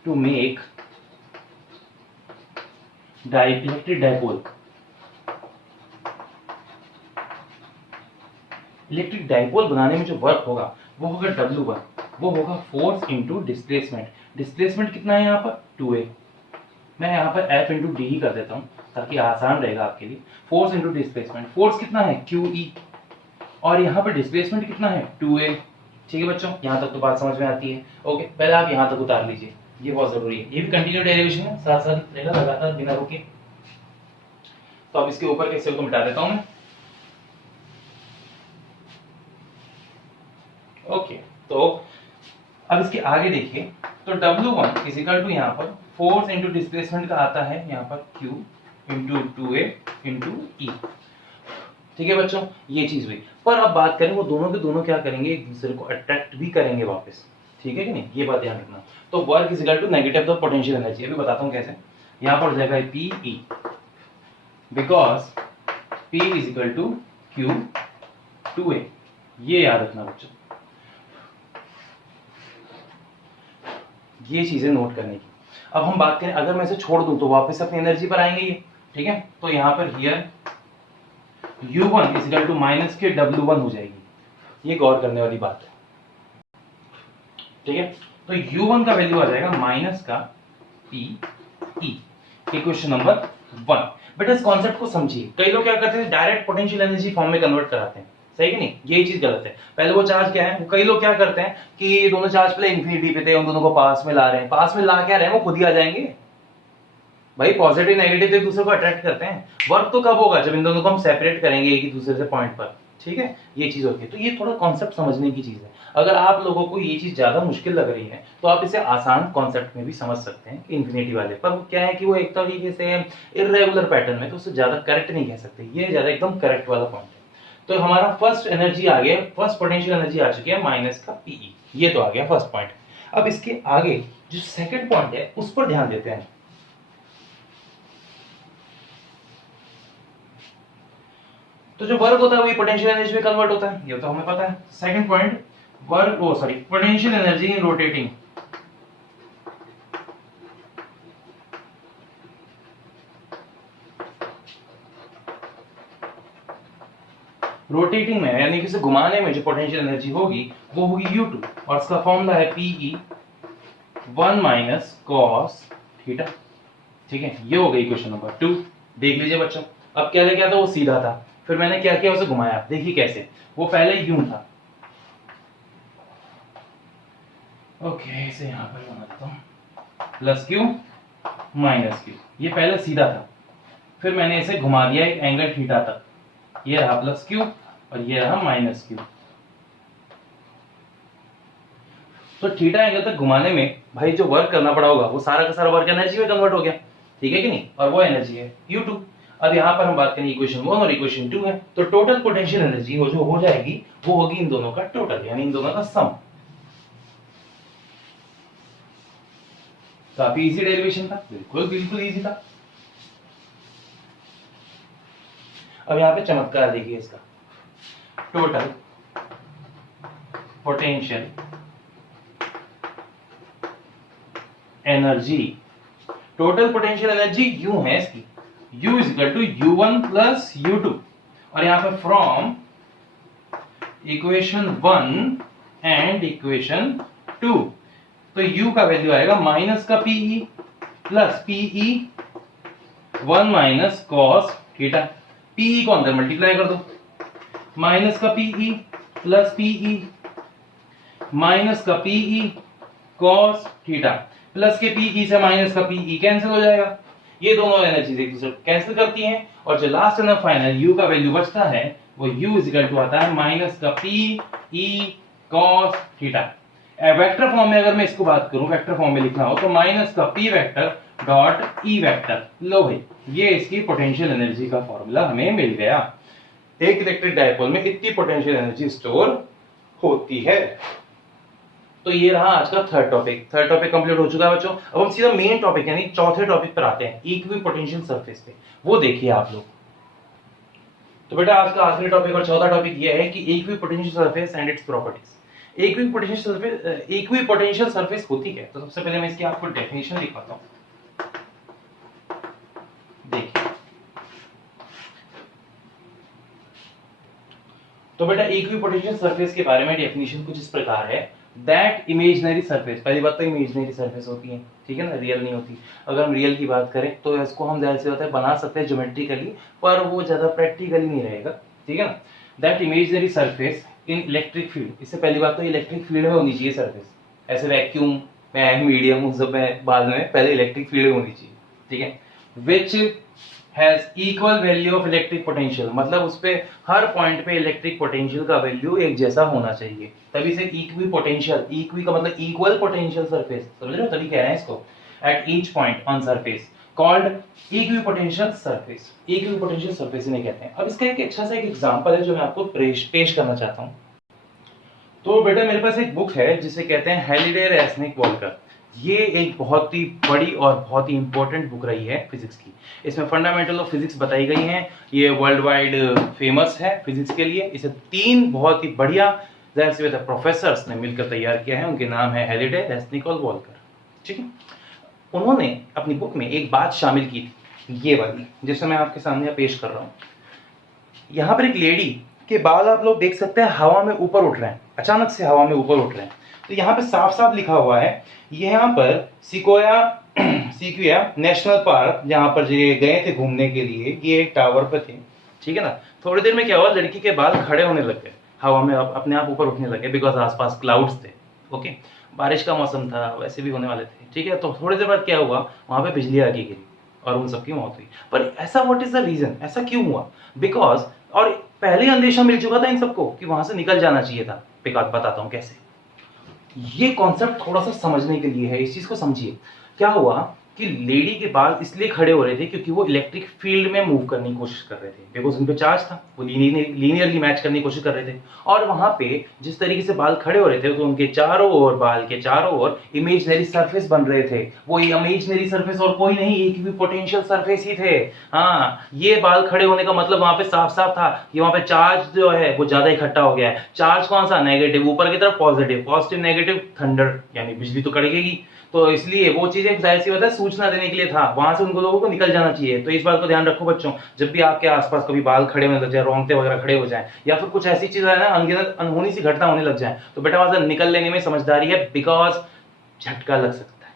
to make electric dipole. Electric dipole बनाने में जो वर्क होगा वो होगा W1, वो होगा फोर्स इंटू डिस्प्लेसमेंट। डिस्प्लेसमेंट कितना है यहाँ पर, 2a। मैं यहाँ पर F इंटू डी ही कर देता हूँ ताकि आसान रहेगा आपके लिए। फोर्स इंटू डिस्प्लेसमेंट, फोर्स कितना है QE और यहाँ पर डिस्प्लेसमेंट कितना है 2a, ठीक है बच्चों। यहाँ तक तो बात समझ में आती है। ओके, पहले आप यहाँ तक उतार लीजिए, ये बहुत जरूरी है, ये भी कंटिन्यू डेरिवेशन है, साथ साथ रहेगा लगातार बिना रुके। तो अब इसके ऊपर के सेल को मिटा देता हूँ मैं। ओके, तो अब इसके आगे देखिए, तो W1 इज इक्वल टू यहाँ पर फोर्स इंटू डिस्प्लेसमेंट का आता है यहाँ पर Q into 2a into E, ठीक है बच्चों। ये चीज हुई। पर अब बात करें वो दोनों के दोनों क्या करेंगे, एक दूसरे को अट्रैक्ट भी करेंगे वापस, ठीक है कि नहीं, ये बात ध्यान रखना। तो work is equal to negative the potential energy. अभी बताता हूँ कैसे। यहाँ पर हो जाएगा PE because P is equal to Q 2a, ये याद रखना बच्चों, ये चीजें नोट करने की। अब हम बात करें, अगर मैं इसे छोड़ दूं तो वापस अपनी एनर्जी पर आएंगे ये, ठीक है। तो यहाँ पर here U1 is equal to minus के W1 हो जाएगी, ये गौर करने वाली बात है, ठीक है। तो U1 का वैल्यू आ जाएगा माइनस का PE, इक्वेशन नंबर 1। बेटा इस कॉन्सेप्ट को समझिए, कई लोग क्या करते हैं डायरेक्ट पोटेंशियल एनर्जी फॉर्म में कन्वर्ट कराते हैं, सही कि नहीं, यही चीज गलत है। पहले वो चार्ज क्या है, कई लोग क्या करते हैं कि दोनों चार्ज पहले इंफिनिटी पे थे, उन दोनों को पास में ला रहे हैं, पास में ला क्या रहे हैं, वो खुद ही आ जाएंगे भाई। पॉजिटिव नेगेटिव एक दूसरे को अट्रैक्ट करते हैं। वर्क तो कब होगा, जब इन दोनों को हम सेपरेट करेंगे एक ही दूसरे से पॉइंट पर, ठीक है, ये चीज होती है। तो ये थोड़ा कॉन्सेप्ट समझने की चीज है। अगर आप लोगों को ये चीज ज्यादा मुश्किल लग रही है तो आप इसे आसान कॉन्सेप्ट में भी समझ सकते हैं इन्फिनिटी वाले, पर वो क्या है कि वो एक तरीके से इरेगुलर पैटर्न में, तो उससे ज्यादा करेक्ट नहीं कह सकते, ये ज्यादा एकदम करेक्ट वाला पॉइंट है। तो हमारा फर्स्ट एनर्जी आ गया, फर्स्ट पोटेंशियल एनर्जी आ चुकी है माइनस का पीई, ये तो आ गया फर्स्ट पॉइंट। अब इसके आगे जो सेकंड पॉइंट है उस पर ध्यान देते हैं। तो जो वर्क होता है वो पोटेंशियल एनर्जी में कन्वर्ट होता है, ये तो हमें पता है। Second point, work oh sorry potential energy in rotating, rotating में यानी कि इसे घुमाने में जो पोटेंशियल एनर्जी होगी वो होगी U2 और इसका फॉर्मूला है PE 1 माइनस कॉस थीटा। ठीक है, ये हो गई क्वेश्चन नंबर 2। देख लीजिए बच्चों, अब क्या लेके आता वो सीधा था, फिर मैंने क्या किया उसे घुमाया। देखिए कैसे, वो पहले यूं था, ओके इसे यहां पर बना देता हूं, प्लस क्यू माइनस क्यू, ये पहले सीधा था, फिर मैंने इसे घुमा दिया एक एंगल थीटा तक, ये रहा प्लस क्यू और ये रहा माइनस क्यू। तो थीटा एंगल तक घुमाने में भाई जो वर्क करना पड़ा होगा वो सारा का सारा वर्क एनर्जी में कन्वर्ट हो गया, ठीक है कि नहीं, और वो एनर्जी है U2। अब यहाँ पर हम बात करें इक्वेशन 1 और इक्वेशन 2 है, तो टोटल पोटेंशियल एनर्जी वो जो हो जाएगी वो होगी इन दोनों का टोटल, यानी इन दोनों का सम। काफी इजी डेरिवेशन था, बिल्कुल बिल्कुल इजी था। अब यहाँ पे चमत्कार देखिए इसका, total potential energy, total potential energy U है इसकी, U is equal to U1 plus U2, और यहां पे फ्रॉम इक्वेशन 1 एंड इक्वेशन 2, तो U का वैल्यू आएगा माइनस का PE plus PE 1 minus cos theta, PE को अंदर मल्टीप्लाई कर दो, माइनस का PE प्लस PE माइनस का PE कॉस थीटा, प्लस के PE से माइनस का PE कैंसिल हो जाएगा, ये दोनों एनर्जीज एक दूसरे को कैंसिल करती हैं, और जो लास्ट एंड फाइनल U का वैल्यू बचता है वो U इज इक्वल टू आता है माइनस का PE cos theta. Vector form में अगर मैं इसको बात करूं, वेक्टर फॉर्म में लिखना हो तो माइनस का P vector dot E vector, लो भाई ये इसकी पोटेंशियल एनर्जी का फॉर्मूला हमें मिल गया। एक इलेक्ट्रिक डायपोल में इतनी पोटेंशियल एनर्जी स्टोर होती है। तो ये रहा आज का थर्ड टॉपिक कंप्लीट हो चुका है बच्चों। अब हम सीधा मेन टॉपिक यानी चौथे टॉपिक पर आते हैं, इक्विपोटेंशियल सरफेस पे, वो देखिए आप लोग। तो बेटा आज का आखिरी टॉपिक और चौथा टॉपिक ये है कि equipotential surface and its properties. Equipotential surface होती है, तो सबसे पहले मैं इसकी आपको डेफिनेशन लिखवाता हूं। देखिए तो बेटा इक्विपोटेंशियल सरफेस के बारे में डेफिनेशन कुछ इस प्रकार है, दैट इमेजिनरी सरफेस, पहली बात तो इमेजिनरी सरफेस होती है, ठीक है ना, रियल नहीं होती। अगर हम रियल की बात करें तो इसको हम जाहिर सी बात है बना सकते हैं ज्योमेट्रिकली, पर वो ज्यादा प्रैक्टिकली नहीं रहेगा, ठीक है ना। That imaginary surface in electric field, इससे पहली बात तो इलेक्ट्रिक फील्ड में होनी चाहिए सरफेस, ऐसे वैक्यूम में मीडियम उन सब में बाद में, पहले इलेक्ट्रिक फील्ड में होनी चाहिए, ठीक है। Which has equal value of electric potential, मतलब उस पे हर पॉइंट पे इलेक्ट्रिक पोटेंशियल का वैल्यू एक जैसा होना चाहिए, तभी से इक्वी पोटेंशियल, इक्वी का मतलब इक्वल पोटेंशियल सरफेस, समझ रहे हो, तभी कह रहे हैं इसको, at each point on surface called equipotential surface, equipotential surface इन्हें कहते हैं। अब इसका एक अच्छा सा एक एग्जांपल है जो मैं आपको पेश करना चाहता हूं। तो बेटा मेरे पास एक बुक है जिसे कहते हैं हैलिडे रेसनिक वॉल्कर, ये एक बहुत ही बड़ी और बहुत ही इंपॉर्टेंट बुक रही है फिजिक्स की। इसमें फंडामेंटल ऑफ फिजिक्स बताई गई हैं, ये वर्ल्ड वाइड फेमस है फिजिक्स के लिए। इसे 3 बहुत ही बढ़िया जाहिर सी बात है प्रोफेसर्स ने मिलकर तैयार किया है, उनके नाम है हैलिडे रेसनिक और वॉल्कर, ठीक है। उन्होंने अपनी बुक में एक बात शामिल की थी, ये वाली, जिसे मैं आपके सामने पेश कर रहा हूँ। यहाँ पर एक लेडी के बाल आप लोग देख सकते हैं हवा में ऊपर उठ रहे हैं, अचानक से हवा में ऊपर उठ रहे हैं। तो यहाँ पे साफ साफ लिखा हुआ है, यहाँ पर सिक्विया नेशनल पार्क, जहाँ पर ये गए थे घूमने के लिए, ये एक टावर पे थे, ठीक है ना। थोड़ी देर में क्या हुआ, लड़की के बाल खड़े होने लग गए, हवा में अपने आप ऊपर उठने लगे, बिकॉज आसपास क्लाउड्स थे, ओके, बारिश का मौसम था, वैसे भी होने वाले थे, ठीक है। तो थोड़ी देर बाद क्या हुआ, वहां पे बिजली आके गिरी और उन सबकी मौत हुई। पर ऐसा व्हाट इज द रीजन, ऐसा क्यों हुआ, बिकॉज, और पहले ही अंदेशा मिल चुका था इन सबको कि वहां से निकल जाना चाहिए था। बताता हूं कैसे। ये कॉन्सेप्ट थोड़ा सा समझने के लिए है, इस चीज को समझिए। क्या हुआ कि लेडी के बाल इसलिए खड़े हो रहे थे क्योंकि वो इलेक्ट्रिक फील्ड में मूव करने की कोशिश कर रहे थे, बिकॉज उन पे चार्ज था, वो लीनियरली मैच करने की कोशिश कर रहे थे। और वहां पे जिस तरीके से बाल खड़े हो रहे थे तो उनके चारों ओर, बाल के चारों ओर इमेजिनरी सरफेस बन रहे थे। वो इमेजिनरी सरफेस और कोई नहीं, एक भी पोटेंशियल सरफेस ही थे। हाँ, ये बाल खड़े होने का मतलब वहां पे साफ साफ था कि वहां पे चार्ज जो है वो ज्यादा इकट्ठा हो गया है। चार्ज कौन सा? नेगेटिव, ऊपर की तरफ पॉजिटिव, पॉजिटिव नेगेटिव थंडर, यानी बिजली तो कड़केगी। तो इसलिए वो चीजें जाहिर सी बात है सूचना देने के लिए था, वहां से उनको लोगों को निकल जाना चाहिए। तो इस बात को ध्यान रखो बच्चों, जब भी आपके आसपास कभी बाल खड़े होने लग जाए, रोंगटे वगैरह खड़े हो जाए, या फिर कुछ ऐसी चीज है ना अनगिनत अनहोनी सी घटना होने लग जाए, तो बेटा वहां से निकल लेने में समझदारी है, बिकॉज झटका लग सकता है।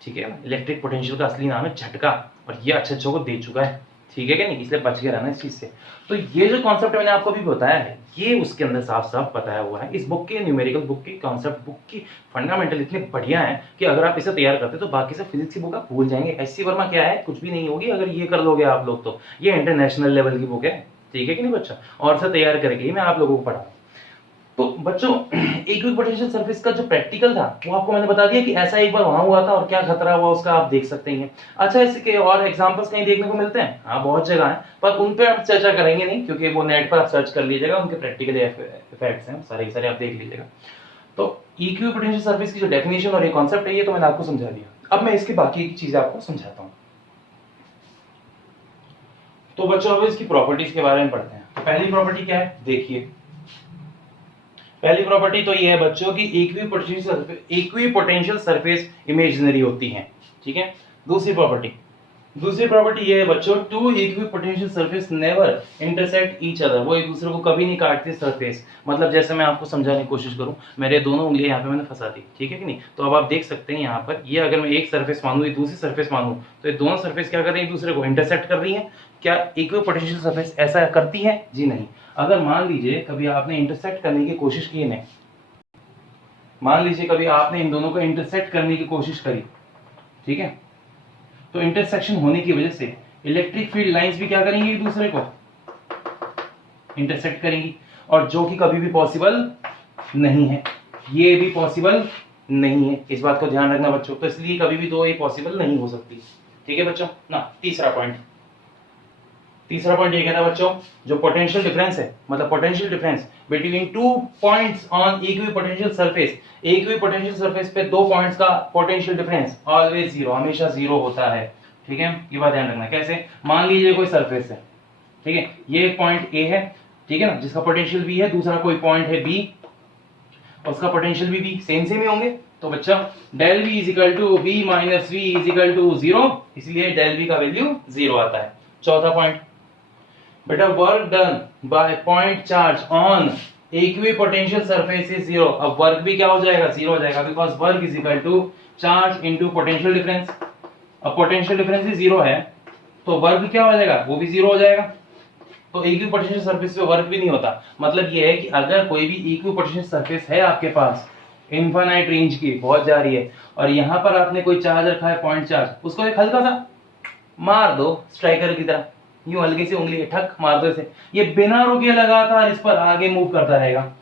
ठीक है, इलेक्ट्रिक पोटेंशियल का असली नाम है झटका, और ये अच्छे को दे चुका है। ठीक है कि नहीं? इसलिए बच के रहना इस चीज से। तो ये जो कॉन्सेप्ट मैंने आपको अभी बताया है, ये उसके अंदर साफ साफ बताया हुआ है। इस बुक के, न्यूमेरिकल बुक की, कॉन्सेप्ट बुक की फंडामेंटल इतने बढ़िया है कि अगर आप इसे तैयार करते तो बाकी सब फिजिक्स की बुक आप भूल जाएंगे। एससी वर्मा क्या है? कुछ भी नहीं होगी अगर ये कर लोगे आप लोग तो। ये इंटरनेशनल लेवल की बुक है। ठीक है कि नहीं बच्चा? और से तैयार करके ही मैं आप लोगों को पढ़ाऊँ। तो बच्चों, इक्विपोटेंशियल सरफेस का जो प्रैक्टिकल था वो आपको मैंने बता दिया कि ऐसा एक बार वहां हुआ था और क्या खतरा हुआ उसका आप देख सकते हैं। अच्छा, इसके और एग्जांपल्स कहीं देखने को मिलते हैं? हाँ, बहुत जगह है, पर उन पे हम चर्चा करेंगे नहीं, क्योंकि वो नेट पर आप सर्च कर लीजिएगा, उनके प्रैक्टिकल इफेक्ट्स हैं सारे के सारे, आप देख लीजिएगा। तो इक्विपोटेंशियल सरफेस की जो डेफिनेशन और ये कॉन्सेप्ट है, ये तो मैंने आपको समझा दिया। अब मैं इसकी बाकी की चीजें आपको समझाता हूँ। तो बच्चों, अब इसकी प्रॉपर्टीज के बारे में पढ़ते हैं। तो पहली प्रॉपर्टी क्या है देखिए। पहली प्रॉपर्टी तो ये है बच्चों की इक्विपोटेंशियल सरफेस इमेजिनरी होती है। ठीक है। दूसरी प्रॉपर्टी ये है बच्चों, two equipotential surface never intersect each other. वो एक दूसरे को कभी नहीं काटते सरफेस। मतलब जैसे मैं आपको समझाने की कोशिश करूं, मेरे दोनों उंगलियां यहाँ पे मैंने फंसा दी, ठीक है कि नहीं? तो अब आप देख सकते हैं यहाँ पर, ये अगर मैं एक सरफेस मानूं, ये दूसरी सरफेस मानूं, तो ये दोनों सरफेस क्या कर रही है? एक दूसरे को इंटरसेक्ट कर रही है। क्या इक्विपोटेंशियल सरफेस ऐसा करती है? जी नहीं। अगर मान लीजिए कभी आपने इंटरसेक्ट करने की कोशिश की है, मान लीजिए कभी आपने इन दोनों को इंटरसेक्ट करने की कोशिश करी, ठीक है, तो इंटरसेक्शन होने की वजह से इलेक्ट्रिक फील्ड लाइंस भी क्या करेंगी? एक दूसरे को इंटरसेक्ट करेंगी, और जो कि कभी भी पॉसिबल नहीं है। ये भी पॉसिबल नहीं है, इस बात को ध्यान रखना बच्चों। तो इसलिए कभी भी दो ये पॉसिबल नहीं हो सकती। ठीक है बच्चों ना। तीसरा पॉइंट ये कहता है बच्चों, जो पोटेंशियल डिफरेंस है, मतलब potential difference between two points on equipotential surface, equipotential surface पे दो पॉइंट्स का पोटेंशियल डिफरेंस ऑलवेज जीरो, हमेशा जीरो होता है। ठीक है, ये बात ध्यान रखना। कैसे? मान लीजिए कोई सरफेस है, ठीक है, ये पॉइंट ए है, ठीक है ना, जिसका पोटेंशियल बी है, दूसरा कोई पॉइंट है बी, उसका पोटेंशियल भी सेम ही होंगे। तो बच्चा del v is equal to v minus v is equal to zero, इसलिए डेल v का वैल्यू जीरो आता है। चौथा पॉइंट बेटा, work done by point charge on equipotential surface is zero. अब वर्क भी क्या हो जाएगा? जीरो हो जाएगा, because work is equal to charge into potential difference. अब पोटेंशियल डिफरेंस ही जीरो है, तो वर्क क्या हो जाएगा? वो भी जीरो हो जाएगा। तो इक्विपोटेंशियल सरफेस पे वर्क भी नहीं होता। मतलब ये है कि अगर कोई भी इक्विपोटेंशियल सरफेस है आपके पास, इनफाइनाइट रेंज की, बहुत जा रही है, और यहां पर आपने कोई चार्ज रखा है, पॉइंट चार्ज, उसको एक हल्का सा मार दो स्ट्राइकर की तरह, यूं हल्की सी उंगली ठक मार दो इसे, ये बिना रुके लगातार इस पर आगे मूव करता रहेगा।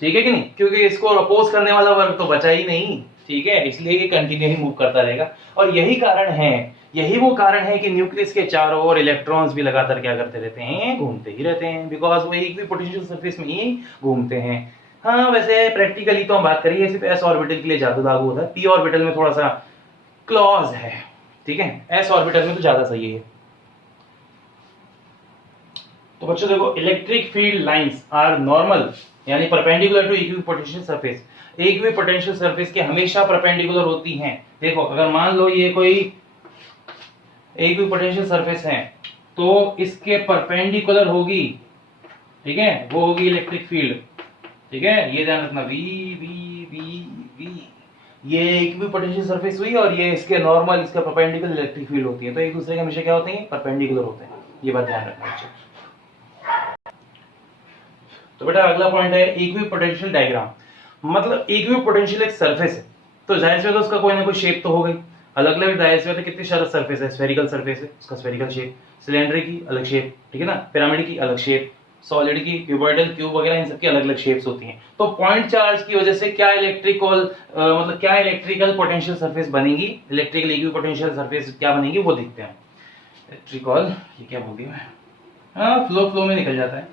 ठीक है कि नहीं? क्योंकि इसको अपोज करने वाला वर्ग तो बचा ही नहीं। ठीक है, इसलिए ये कंटिन्यूअसली मूव करता रहेगा। और यही वो कारण है कि न्यूक्लियस के चारों ओर इलेक्ट्रॉन्स भी लगातार क्या करते रहते हैं? घूमते ही रहते हैं, बिकॉज वो इक्विपोटेंशियल सरफेस में ही घूमते हैं। हाँ, वैसे प्रैक्टिकली तो हम बात करिए, सिर्फ एस ऑर्बिटल के लिए ज्यादा लागू होता है, पी ऑर्बिटल में थोड़ा सा क्लॉज है। ठीक है, एस ऑर्बिटल में तो ज्यादा सही है। तो बच्चों देखो, electric field lines are normal, यानी perpendicular to equipotential surface. Equipotential surface के हमेशा परपेंडिकुलर होती हैं। देखो, अगर मान लो ये कोई इक्विपोटेंशियल सरफेस है, तो इसके परपेंडिकुलर होगी, ठीक है, वो होगी इलेक्ट्रिक फील्ड। ठीक है, ये ध्यान रखना, वी वी वी वी, ये इक्विपोटेंशियल सरफेस हुई, और ये इसके नॉर्मल, इसका परपेंडिकुलर इलेक्ट्रिक फील्ड होती है। तो एक दूसरे के हमेशा क्या होते हैं? परपेंडिकुलर होते हैं। ये बात ध्यान रखना बच्चों। तो बेटा अगला पॉइंट है इक्विपोटेंशियल डायग्राम। मतलब इक्विपोटेंशियल एक सरफेस है, तो जाहिर सी बात है उसका कोई ना कोई शेप तो हो गई। अलग अलग जाहिर सी बात है, कितनी सारा सरफेस है, स्फेरिकल सरफेस है, उसका स्फेरिकल शेप, सिलेंडर की अलग शेप, ठीक है ना, पिरामिड की अलग शेप, सॉलिड की, क्यूबॉइडल, क्यूब वगैरह, इन सबकी अलग अलग शेप्स होती हैं। तो पॉइंट चार्ज की वजह से क्या मतलब क्या इलेक्ट्रिकल पोटेंशियल सरफेस बनेगी, इलेक्ट्रिकल इक्विपोटेंशियल सरफेस क्या बनेगी वो देखते हैं। इलेक्ट्रिकल, ये क्या बोल दिया मैं, हाँ फ्लो में निकल जाता है।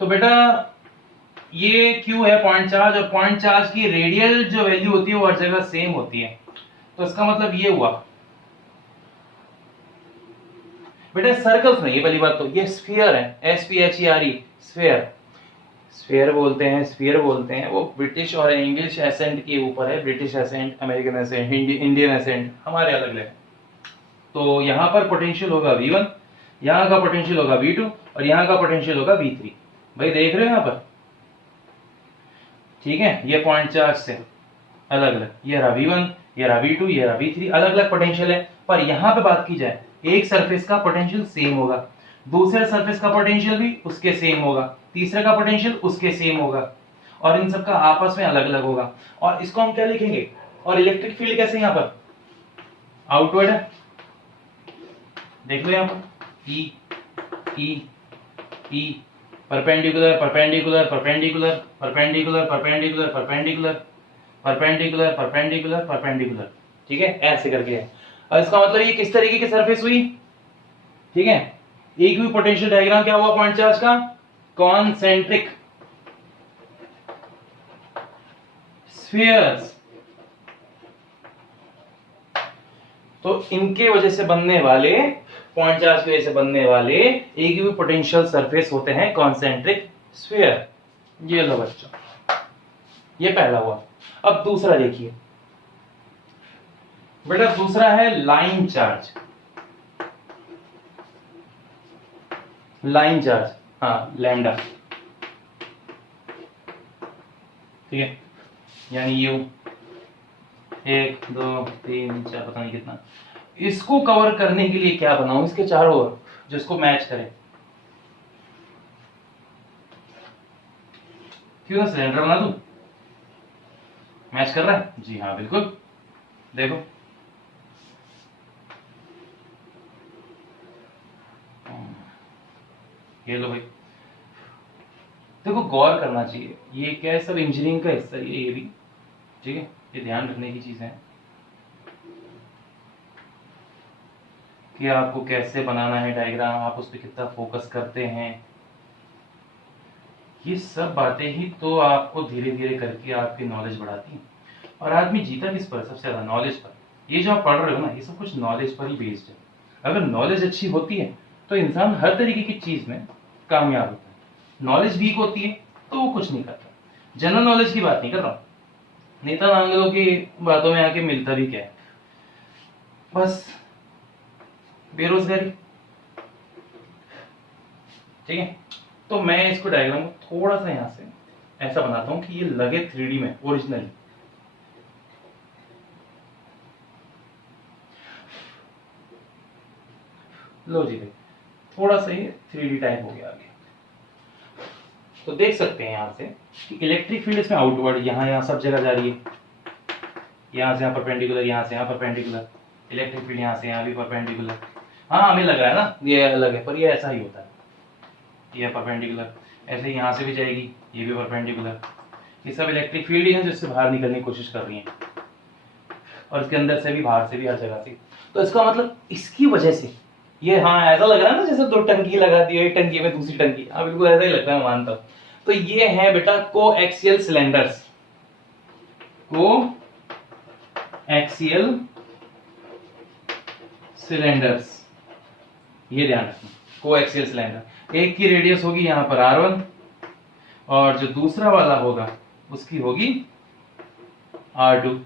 तो बेटा ये Q है पॉइंट चार्ज, और पॉइंट चार्ज की रेडियल जो वैल्यू होती है वो हर जगह सेम होती है। तो इसका मतलब ये हुआ बेटा सर्कल्स नहीं है पहली बात, तो ये स्फीयर है, SPHERE, स्फीयर, स्फीयर बोलते हैं। वो ब्रिटिश और इंग्लिश एसेंट के ऊपर है, British accent, American accent, Indian accent, हमारे अलग अलग है। तो यहाँ पर पोटेंशियल होगा V1, यहाँ का पोटेंशियल होगा V2, और यहाँ का पोटेंशियल होगा V3। भाई देख रहे हो यहाँ पर, ठीक है, ये पॉइंट चार्ज से अलग अलग, ये रहा V1, ये रहा V2, ये रहा V3, अलग अलग पोटेंशियल है। पर यहाँ पे बात की जाए, एक सरफेस का पोटेंशियल सेम होगा, दूसरे सरफेस का पोटेंशियल भी उसके सेम होगा, तीसरे का पोटेंशियल उसके सेम होगा, और इन सबका आपस में अलग अलग होगा। और इसको हम क्या लिखेंगे, और इलेक्ट्रिक फील्ड कैसे यहाँ पर आउटवर्ड है, देख लो यहाँ पर E E E, perpendicular perpendicular perpendicular perpendicular perpendicular perpendicular perpendicular perpendicular perpendicular, ठीक है, ऐसे करके है। और इसका मतलब ये किस तरीके की सरफेस हुई, ठीक है। एक भी पोटेंशियल डायग्राम क्या हुआ पॉइंट चार्ज का, कॉन्सेंट्रिक स्फीयर्स। तो इनके वजह से बनने वाले, पॉइंट चार्ज की वजह से बनने वाले एक भी पोटेंशियल सरफेस होते हैं कॉन्सेंट्रिक स्फीयर। ये लो बच्चों, ये पहला हुआ। अब दूसरा देखिए बेटा, दूसरा है लाइन चार्ज। लाइन चार्ज, हाँ लैम्डा, ठीक है, यानी U 1 2 3 4 पता नहीं कितना। इसको कवर करने के लिए क्या बनाऊं, इसके चारों ओर जो इसको मैच करे, क्यों ना सिलेंडर बना दूं, मैच कर रहा है जी, हाँ बिल्कुल, देखो ये लो भाई, देखो गौर करना चाहिए, ये क्या है, सब इंजीनियरिंग का हिस्सा है ये भी, ठीक है, ये ध्यान रखने की चीज है कि आपको कैसे बनाना है डायग्राम, आप उस पर कितना फोकस करते हैं। ये सब बातें ही तो आपको धीरे धीरे करके आपकी नॉलेज बढ़ाती हैं। और आदमी जीता किस पर, सबसे ज्यादा नॉलेज पर। ये जो आप पढ़ रहे हो ना, ये सब कुछ नॉलेज पर ही बेस्ड है। अगर नॉलेज अच्छी होती है तो इंसान हर तरीके की चीज में कामयाब होता है। नॉलेज वीक होती है तो वो कुछ नहीं करता। जनरल नॉलेज की बात नहीं कर रहा हूं, नेता नांगलों की बातों में आके मिलता भी क्या है, बस बेरोजगारी, ठीक है। तो मैं इसको डायग्राम को थोड़ा सा यहां से ऐसा बनाता हूं कि ये लगे 3D में ओरिजिनली। लो जी, थोड़ा सा ये 3D टाइप हो गया आगे। तो देख सकते हैं यहां से कि इलेक्ट्रिक फील्ड इसमें आउटवर्ड यहाँ सब जगह जा रही है, यहाँ से यहाँ परपेंडिकुलर, यहाँ से यहाँ परपेंडिकुलर, इलेक्ट्रिक फील्ड यहाँ से यहाँ भी परपेंडिकुलर। हाँ हमें लग रहा है ना ये अलग है, पर ये ऐसा ही होता है, ये परपेंडिकुलर, ऐसे यहाँ से भी जाएगी, ये भी परपेंडिकुलर। ये सब इलेक्ट्रिक फील्ड ही है जिससे बाहर निकलने की कोशिश कर रही है, और इसके अंदर से भी, बाहर से भी, हर जगह से। तो इसका मतलब इसकी वजह से ये, हाँ ऐसा लग रहा है ना जैसे दो टंकी लगा दी है, एक टंकी में दूसरी टंकी, हाँ बिल्कुल ऐसा ही लगता है, मैं मानता हूँ। तो ये है बेटा कोएक्सियल सिलेंडर्स, कोएक्सियल सिलेंडर्स, ये ध्यान रखना, कोएक्सियल सिलेंडर। एक की रेडियस होगी यहाँ पर R1, और जो दूसरा वाला होगा उसकी होगी R2।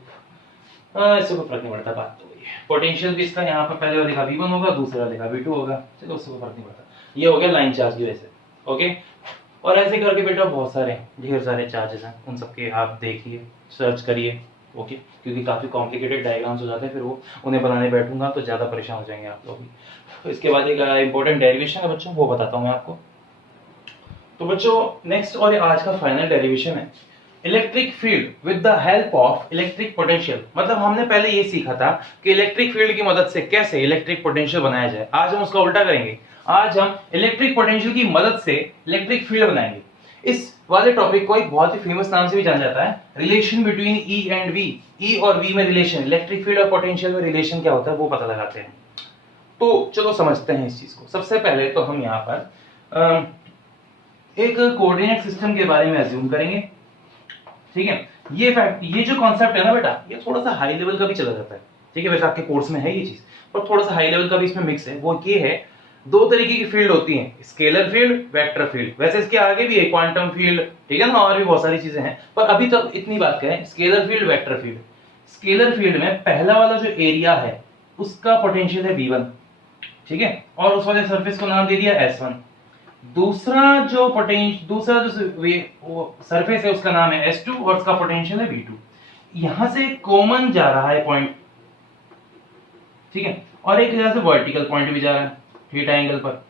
इससे कोई फर्क नहीं पड़ता, बात तो वही है। पोटेंशियल भी इसका यहाँ पर पहले वाले का V1 होगा, दूसरे वाले का V2 होगा, चलो उससे कोई फर्क नहीं पड़ता। ये हो गया लाइन चार्ज की वजह से, ओके। और ऐसे करके बेटा बहुत सारे, ढेर सारे चार्जेस हैं, उन सबके आप देखिए, सर्च करिए, ओके, क्योंकि काफ़ी कॉम्प्लिकेटेड डायग्राम्स हो जाते हैं, फिर वो उन्हें बनाने बैठूंगा तो ज़्यादा परेशान हो जाएंगे आप लोग भी। तो इसके बाद एक इंपॉर्टेंट डेरिवेशन है बच्चों, वो बताता हूँ मैं आपको। तो बच्चों नेक्स्ट और आज का फाइनल डेरिवेशन है electric field with the help of electric potential. मतलब हमने पहले ये सीखा था कि इलेक्ट्रिक फील्ड की मदद से कैसे इलेक्ट्रिक पोटेंशियल बनाया जाए। आज हम उसका उल्टा करेंगे। आज हम इलेक्ट्रिक पोटेंशियल की मदद से इलेक्ट्रिक फील्ड बनाएंगे। इस वाले टॉपिक को एक बहुत ही फेमस नाम से भी जाना जाता है, relation between E and V. E और वी में रिलेशन, इलेक्ट्रिक फील्ड और पोटेंशियल में रिलेशन क्या होता है वो पता लगाते हैं। तो चलो समझते हैं इस चीज को। सबसे पहले तो हम यहाँ पर एक कोऑर्डिनेट सिस्टम के बारे में अज्यूम करेंगे। ठीक है, ये जो कॉन्सेप्ट है ना बेटा, ये थोड़ा सा हाई लेवल का भी चला जाता है। ठीक है, वैसे आपके कोर्स में है ये चीज, पर थोड़ा सा हाई लेवल का भी इसमें मिक्स है। वो ये है, दो तरीके की फील्ड होती हैं, स्केलर फील्ड, वेक्टर फील्ड। वैसे इसके आगे भी है क्वांटम फील्ड, ठीक है ना, और भी बहुत सारी चीजें हैं, पर अभी तो इतनी बात करें scalar field, vector field. Scalar field में पहला वाला जो एरिया है उसका पोटेंशियल है V1, ठीक है, और उस वाले सरफेस को नाम दे दिया S1। दूसरा जो सरफेस है उसका नाम है S2 और उसका पोटेंशियल है V2। यहां से कॉमन जा रहा है पॉइंट, ठीक है, और एक यहां से वर्टिकल पॉइंट भी जा रहा है थीटा एंगल पर,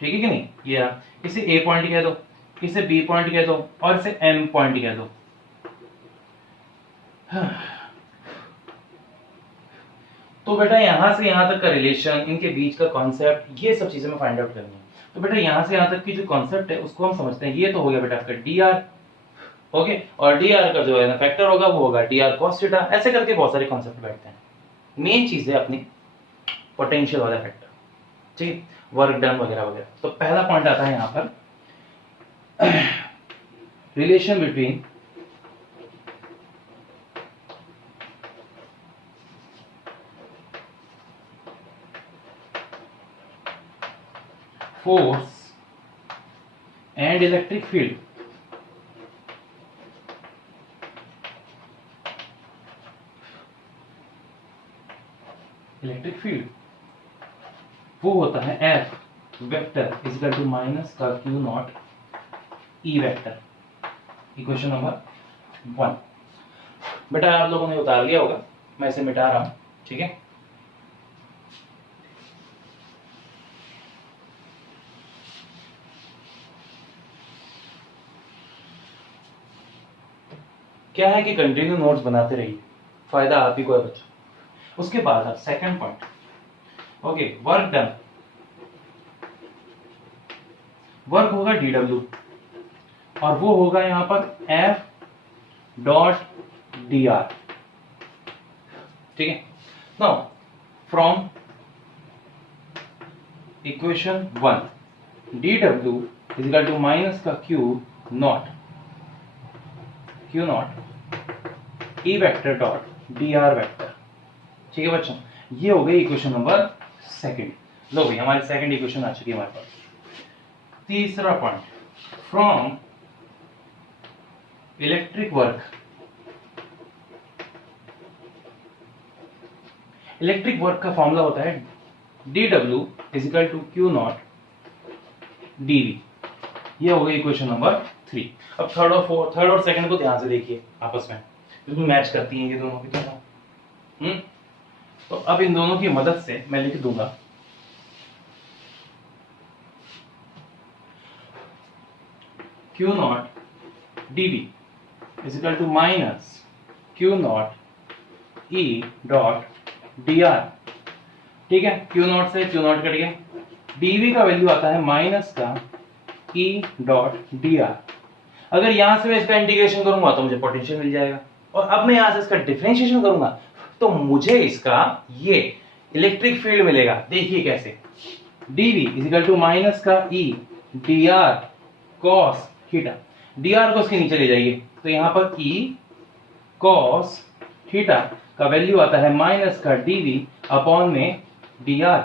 ठीक है कि नहीं। ये रहा, इसे A पॉइंट कह दो, इसे B पॉइंट कह दो और इसे M पॉइंट कह दो। तो बेटा यहां से यहां तक का रिलेशन, इनके बीच का कॉन्सेप्ट, ये सब चीजें मैं फाइंड आउट करनी है। तो बेटा यहां से यहां तक की जो कॉन्सेप्ट है उसको हम समझते हैं। ये तो हो गया बेटा आपका dr, ओके, और dr का जो है ना फैक्टर होगा वो होगा dr cos थीटा। ऐसे करके बहुत सारे कॉन्सेप्ट बैठते हैं। मेन चीज है अपनी पोटेंशियल वाला फैक्टर, ठीक है, वर्क डन वगैरह वगैरह। तो पहला पॉइंट आता है यहां पर relation between force and electric field। Electric field वो होता है F vector is equal to minus का Q naught E vector. Equation number 1। बेटा आप लोगों ने उतार लिया होगा, मैं इसे मिटा रहा हूं, ठीक है। क्या है कि कंटिन्यू नोट्स बनाते रहिए, फायदा आप ही को है बच्चों। उसके बाद अब second point, okay, work done. Work होगा dw और वो होगा यहां पर F डॉट dr, ठीक है। Now from equation 1 dw is equal to minus का Q naught E vector dot dr vector, ठीक है बच्चों। ये हो गई इक्वेशन नंबर सेकंड। लो भाई हमारी सेकंड इक्वेशन आ चुकी है हमारे पास। तीसरा point, from electric work. Electric work का फॉर्मूला होता है dw is equal to Q naught dv। ये हो गई इक्वेशन नंबर 3। अब थर्ड और सेकंड को ध्यान से देखिए, आपस में बिल्कुल मैच करती हैं ये दोनों की दोनों। तो अब इन दोनों की मदद से मैं लिख दूंगा Q naught dv is equal to minus Q naught E dot dr, ठीक है। Q नॉट से Q नॉट कट गया, dv का वैल्यू आता है माइनस का E डॉट dr। अगर यहां से मैं इसका इंटीग्रेशन करूंगा तो मुझे पोटेंशियल मिल जाएगा, और अब मैं यहां से इसका डिफरेंशिएशन करूंगा तो मुझे इसका ये इलेक्ट्रिक फील्ड मिलेगा। देखिए कैसे, dv is equal to minus का E dr cos theta. dr को इसके नीचे ले जाइए तो यहां पर E cos थीटा का वैल्यू आता है माइनस का dv अपॉन में dr।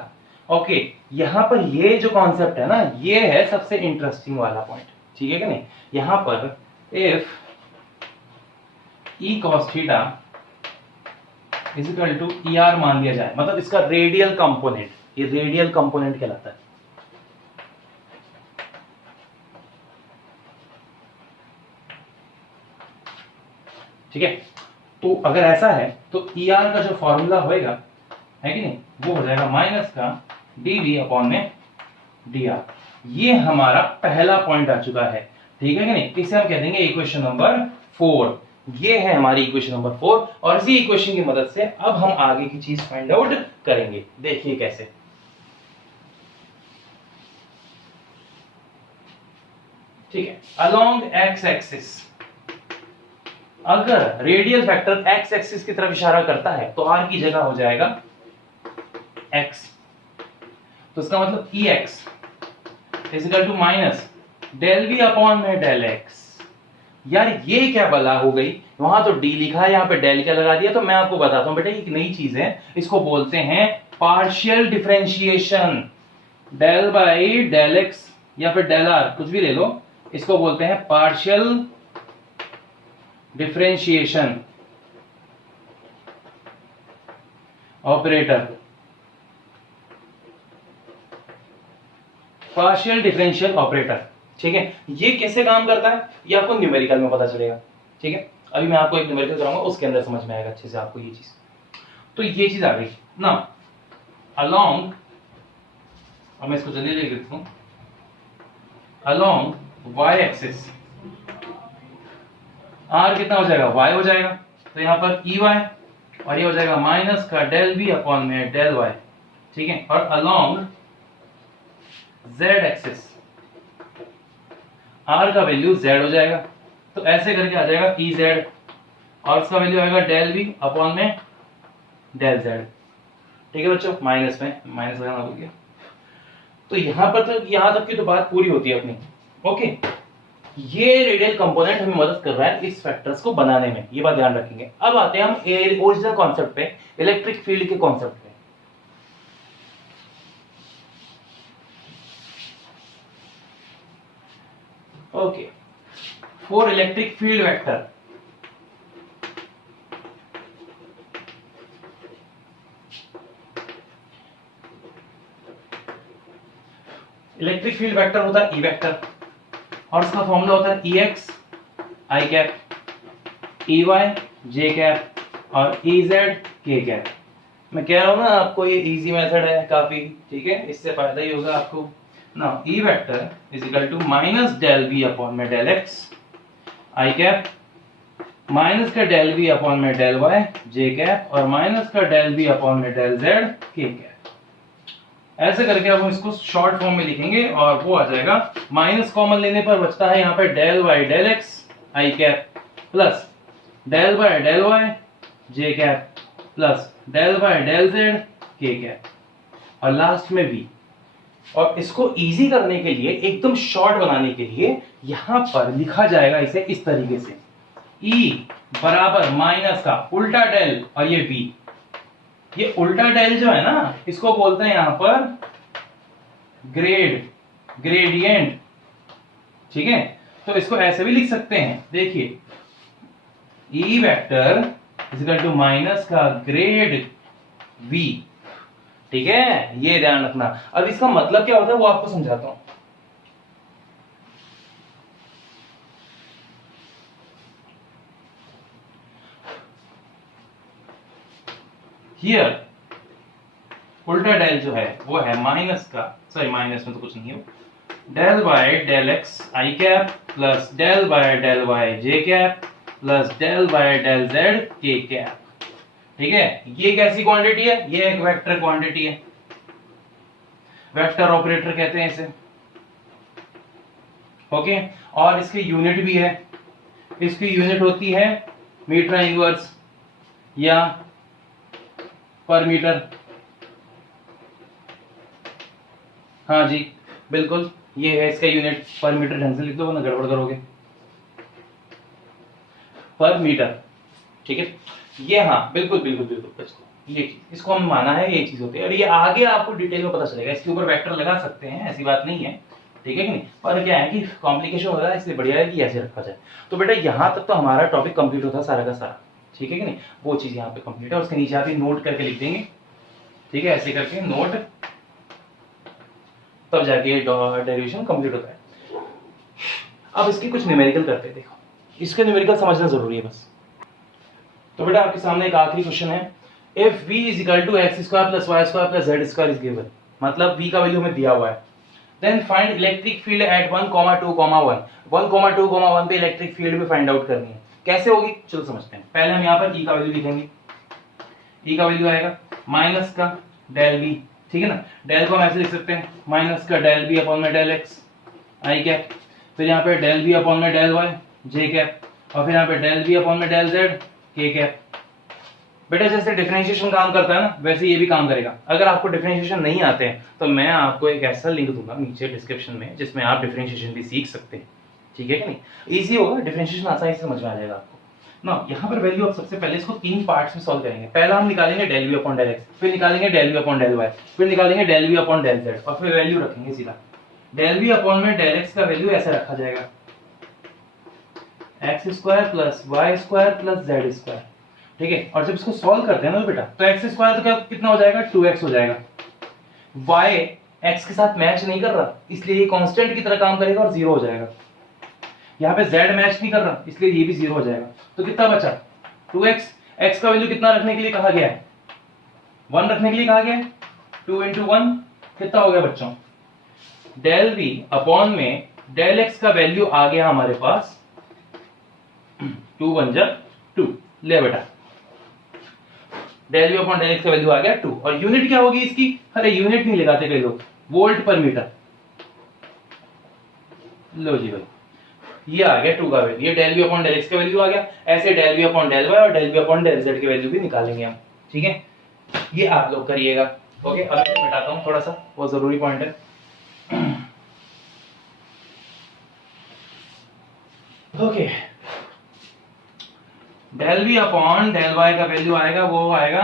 ओके, यहां पर ये जो कॉन्सेप्ट है ना, ये है सबसे इंटरेस्टिंग वाला पॉइंट, ठीक है कि नहीं। यहां पर if E cos theta is equal to ER मान लिया जाए, मतलब इसका रेडियल कंपोनेंट, ये रेडियल कंपोनेंट कहलाता है। ठीक है, तो अगर ऐसा है तो ER का जो फॉर्मूला होएगा, है कि नहीं, वो हो जाएगा माइनस का dv अपॉन में dr। ये हमारा पहला पॉइंट आ चुका है, ठीक है कि नहीं। इसे हम कह देंगे इक्वेशन नंबर 4। ये है हमारी इक्वेशन नंबर 4 और इसी इक्वेशन की मदद से अब हम आगे की चीज फाइंड आउट करेंगे। देखिए कैसे। ठीक है, अलोंग एक्स एक्सिस, अगर रेडियल फैक्टर एक्स एक्सिस की तरफ इशारा करता है तो आर की जगह हो जाएगा एक्स, तो इसका मतलब E x is equal to minus del we upon में डेल एक्स। यार ये क्या बला हो गई, वहां तो डी लिखा है, यहाँ पे डेल क्या लगा दिया। तो मैं आपको बताता हूं बेटा, एक नई चीज है, इसको बोलते हैं partial differentiation. Del by del x या फिर डेल आर, कुछ भी ले लो, इसको बोलते हैं partial differentiation operator. Partial differential operator, ठीक है। ये कैसे काम करता है ये आपको न्यूमेरिकल में पता चलेगा, ठीक है। अभी मैं आपको एक न्यूमेरिकल कराऊंगा, उसके अंदर समझ में आएगा अच्छे से आपको ये चीज। तो ये चीज आ गई ना, अलोंग, अब मैं इसको जल्दी लिख देता हूं, अलोंग वाई एक्सिस आर कितना हो जाएगा, वाई हो जाएगा, तो यहां पर ई वाई और ये हो जाएगा माइनस का डेल वी अपॉन में डेल वाई, ठीक है। और अलोंग जेड एक्सिस आर का वैल्यू जेड हो जाएगा, तो ऐसे करके आ जाएगा ई जेड और उसका वैल्यू आएगा डेल वी अपॉन में डेल जेड, ठीक है बच्चों। माइनस में माइनस लगाना हो गया, तो यहां पर तो यहां तक की तो बात पूरी होती है अपनी, ओके। ये रेडियल कंपोनेंट हमें मदद कर रहा है इस फैक्टर्स को बनाने में, ये बात ध्यान रखेंगे। अब आते हैं हम ओरिजिनल कॉन्सेप्ट पे, इलेक्ट्रिक फील्ड के कॉन्सेप्ट पे। Okay, for electric field vector, electric field vector होता है ई वेक्टर और उसका फॉर्मूला होता है ई x i cap, E Y j cap और ई जेड के कैप। मैं कह रहा हूं ना आपको ये इजी मेथड है काफी, ठीक है, इससे फायदा ही होगा आपको ना। E vector is equal to minus del we upon में del x i cap, minus का डेल वी अपॉन में डेल वाई जे कैप और माइनस का डेल वी अपॉन में डेल जेड के कैप। ऐसे करके अब हम इसको शॉर्ट फॉर्म में लिखेंगे और वो आ जाएगा, माइनस कॉमन लेने पर बचता है यहाँ पे del y del x i cap plus del by del y j cap plus del by del z k cap और लास्ट में v। और इसको इजी करने के लिए, एकदम शॉर्ट बनाने के लिए यहां पर लिखा जाएगा इसे इस तरीके से, E बराबर माइनस का उल्टा डेल और ये v। ये उल्टा डेल जो है ना, इसको बोलते हैं यहां पर ग्रेडियंट, ठीक है। तो इसको ऐसे भी लिख सकते हैं, देखिए E vector is equal to minus का ग्रेड v, ठीक है, ये ध्यान रखना। अब इसका मतलब क्या होता है वो आपको समझाता हूं। हियर उल्टा डेल जो है वो है माइनस का, सॉरी माइनस में तो कुछ नहीं है, del by del x i cap plus del by del y j cap plus del by del z k cap, ठीक है। ये कैसी क्वांटिटी है, ये एक वेक्टर क्वांटिटी है, वेक्टर ऑपरेटर कहते हैं इसे, ओके। और इसकी यूनिट भी है, इसकी यूनिट होती है मीटर इनवर्स या पर मीटर, हाँ जी बिल्कुल, ये है इसका यूनिट, पर मीटर ढंग से लिख दो वरना गड़बड़ करोगे, पर मीटर, ठीक है। ये हाँ बिल्कुल बिल्कुल बिल्कुल बच्चों, ये चीज इसको हम माना है, ये चीज होती है और ये आगे आपको डिटेल में पता चलेगा। इसके ऊपर वेक्टर लगा सकते हैं, ऐसी बात नहीं है, ठीक है कि नहीं, पर क्या है कि कॉम्प्लिकेशन हो रहा है, इसलिए बढ़िया है कि ऐसे रखा जाए। तो बेटा यहाँ तक तो हमारा टॉपिक कंप्लीट होता है सारा का सारा, ठीक है कि नहीं, वो चीज यहाँ पे कंप्लीट है। उसके नीचे आप नोट करके लिख देंगे, ठीक है, ऐसे करके नोट, तब जाके डेरिवेशन कंप्लीट होता है। अब इसकी कुछ न्यूमेरिकल करते हैं, देखो इसके न्यूमेरिकल समझना जरूरी है बस। तो बेटा आपके सामने एक आखिरी क्वेश्चन है, if v is equal to x square plus y square plus z square is given, मतलब v का वैल्यू हमें दिया हुआ है, then find electric field at 1, 2, 1 1, 2, 1 पे इलेक्ट्रिक फील्ड भी फाइंड आउट करनी है। कैसे होगी चलो समझते हैं। पहले हम यहाँ पर ई का वैल्यू लिखेंगे। ई का वैल्यू आएगा माइनस का डेल बी, ठीक है ना। डेल को हम ऐसे लिख सकते हैं माइनस का डेल बी अपॉन में डेल एक्स आई कैप, फिर यहाँ पे डेल बी अपॉन में डेल वाई जे कैप, और फिर यहाँ पे डेल बी अपॉन में डेल जेड के कैप। बेटा जैसे डिफरेंशिएशन काम करता है ना वैसे ये भी काम करेगा। अगर आपको डिफरेंशिएशन नहीं आते हैं तो मैं आपको एक ऐसा लिंक दूंगा नीचे डिस्क्रिप्शन में जिसमें आप डिफरेंशिएशन भी सीख सकते हैं, ठीक है कि नहीं। इजी होगा, डिफरेंशिएशन आसानी से समझ में आ जाएगा आपको ना। यहाँ पर वैल्यू आप सबसे पहले इसको 3 पार्ट्स में सॉल्व करेंगे। पहला हम निकालेंगे del we upon del x, फिर निकालेंगे del we upon del y, फिर निकालेंगे del we upon del z, और फिर वैल्यू रखेंगे सीधा। डेल वी अपॉन में डेल एक्स का वैल्यू ऐसे रखा जाएगा x square plus y square plus z square, ठीक है। और जब इसको सॉल्व करते हैं ना बेटा तो एक्स स्क्वायर तो क्या कितना हो जाएगा 2x हो जाएगा। y x के साथ मैच नहीं कर रहा इसलिए ये कांस्टेंट की तरह काम करेगा और 0 हो जाएगा। यहाँ पे z मैच नहीं कर रहा इसलिए ये भी 0 हो जाएगा। तो कितना बचा 2x, x का वैल्यू कितना रखने के लिए कहा गया है 1 रखने के लिए कहा गया है। 2 into 1 कितना हो गया बच्चों, डेल v अपॉन में डेल x का वैल्यू आ गया हमारे पास 2 1 जा 2। ले बेटा del we upon del x का वैल्यू आ गया 2, और यूनिट क्या होगी इसकी, अरे यूनिट नहीं लगाते कई लोग, वोल्ट पर मीटर। लो जी भाई ये आ गया 2 का वैल्यू, ये del we upon del x का वैल्यू आ गया। ऐसे del we upon del y और del we upon del z की वैल्यू भी निकालेंगे हम, ठीक है। ये आप लोग करिएगा, ओके। अब मैं मिटाता हूं थोड़ा सा, वो जरूरी पॉइंट है, okay. Del we upon del y का वैल्यू आएगा वो आएगा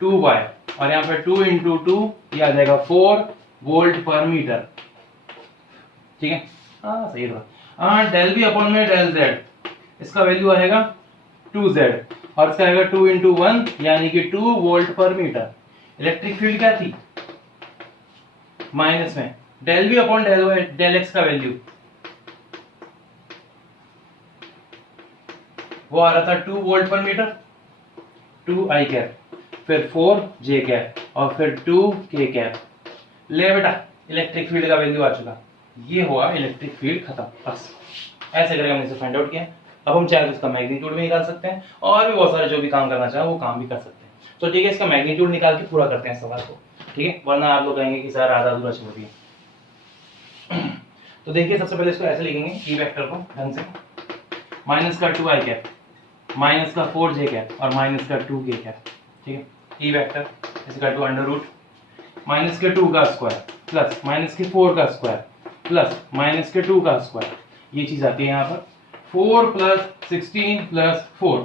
2y, और यहाँ पे 2 into 2 ये आ जाएगा 4 वोल्ट पर मीटर, ठीक है। हाँ सही था। डेल वी अपॉन में डेल जेड इसका वैल्यू आएगा 2z, और इसका आएगा 2 into 1 यानी कि 2 वोल्ट पर मीटर। इलेक्ट्रिक फील्ड क्या थी माइनस में, del we upon del y del x का वैल्यू वो आ रहा था 2 वोल्ट पर मीटर, 2 आई कैप, फिर 4 जे कैप, और फिर 2 के कैप। ले बेटा इलेक्ट्रिक फील्ड का वैल्यू आ चुका, ये हुआ इलेक्ट्रिक फील्ड खत्म। बस ऐसे करके हमने इसे फाइंड आउट किया। अब हम चाहे तो इसका मैग्नीट्यूड भी निकाल सकते हैं और भी बहुत सारे जो भी काम करना चाहे वो काम भी कर सकते हैं। तो ठीक है, इसका मैग्नीट्यूड निकाल के पूरा करते हैं सवाल को, ठीक है, वरना आप लोग कहेंगे कि सर आधा अधूरा छोड़ दिया। तो देखिए सबसे पहले इसको ऐसे लिखेंगे ई वेक्टर को ढंग से, माइनस का 2 आई कैप, माइनस का 4 जे कैप, और माइनस का 2 के कैप, ठीक है। ई वेक्टर इसका टू अंडर रूट माइनस के 2 का स्क्वायर प्लस माइनस के 4 का स्क्वायर प्लस माइनस के 2 का स्क्वायर, ये चीज आती है यहाँ पर 4 प्लस 16 प्लस 4,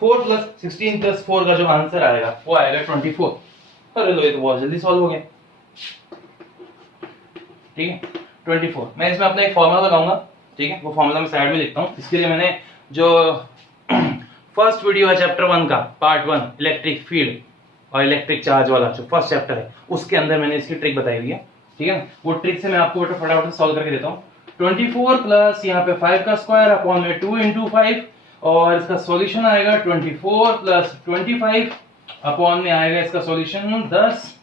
4 प्लस 16 प्लस 4 का जो आंसर आएगा वो आएगा 24। अरे लो ये तो बहुत जल्दी सॉल्व हो गया, ठीक है 24। मैं इसमें अपना एक फॉर्मूला लगाऊंगा, ठीक है, वो फॉर्मूला मैं साइड में लिखता हूँ। इसके लिए मैंने जो फर्स्ट वीडियो है चैप्टर 1 का पार्ट 1 इलेक्ट्रिक फील्ड और इलेक्ट्रिक चार्ज वाला जो फर्स्ट चैप्टर है उसके अंदर मैंने इसकी ट्रिक बताई हुई है, ठीक है ना। वो ट्रिक से मैं आपको फटाफट सॉल्व करके देता हूँ। 24 प्लस यहाँ पे 5 का स्क्वायर अपॉन में 2 into 5, और इसका सॉल्यूशन आएगा 24 प्लस 25 अपॉन में आएगा इसका सॉल्यूशन 10,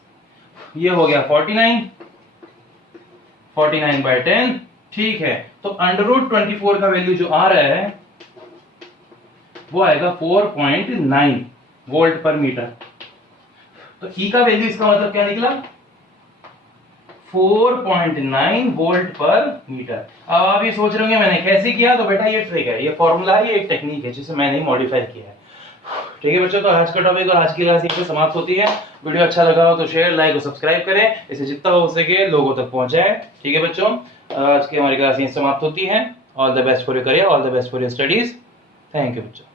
ये हो गया 49 बाय 10, ठीक है। तो अंडर रूट 24 का वैल्यू जो आ रहा है वो आएगा 4.9 वोल्ट पर मीटर। तो ई का वैल्यू इसका मतलब क्या निकला 4.9 वोल्ट पर मीटर। अब आप ये सोच रहे होंगे मैंने कैसे किया, तो बेटा ये ट्रिक है, ये फॉर्मूला है, ये एक टेक्निक है जिसे मैंने मॉडिफाई किया है, ठीक है बच्चों। तो आज का टॉपिक और आज की क्लास यहीं पे समाप्त होती है। वीडियो अच्छा लगा हो तो शेयर लाइक और सब्सक्राइब करें, इसे जितना हो सके लोगों तक पहुंचाएं, ठीक है बच्चों। आज की हमारी क्लास यहीं समाप्त होती है। All the best for your career, all the best for your studies. Thank you बच्चों।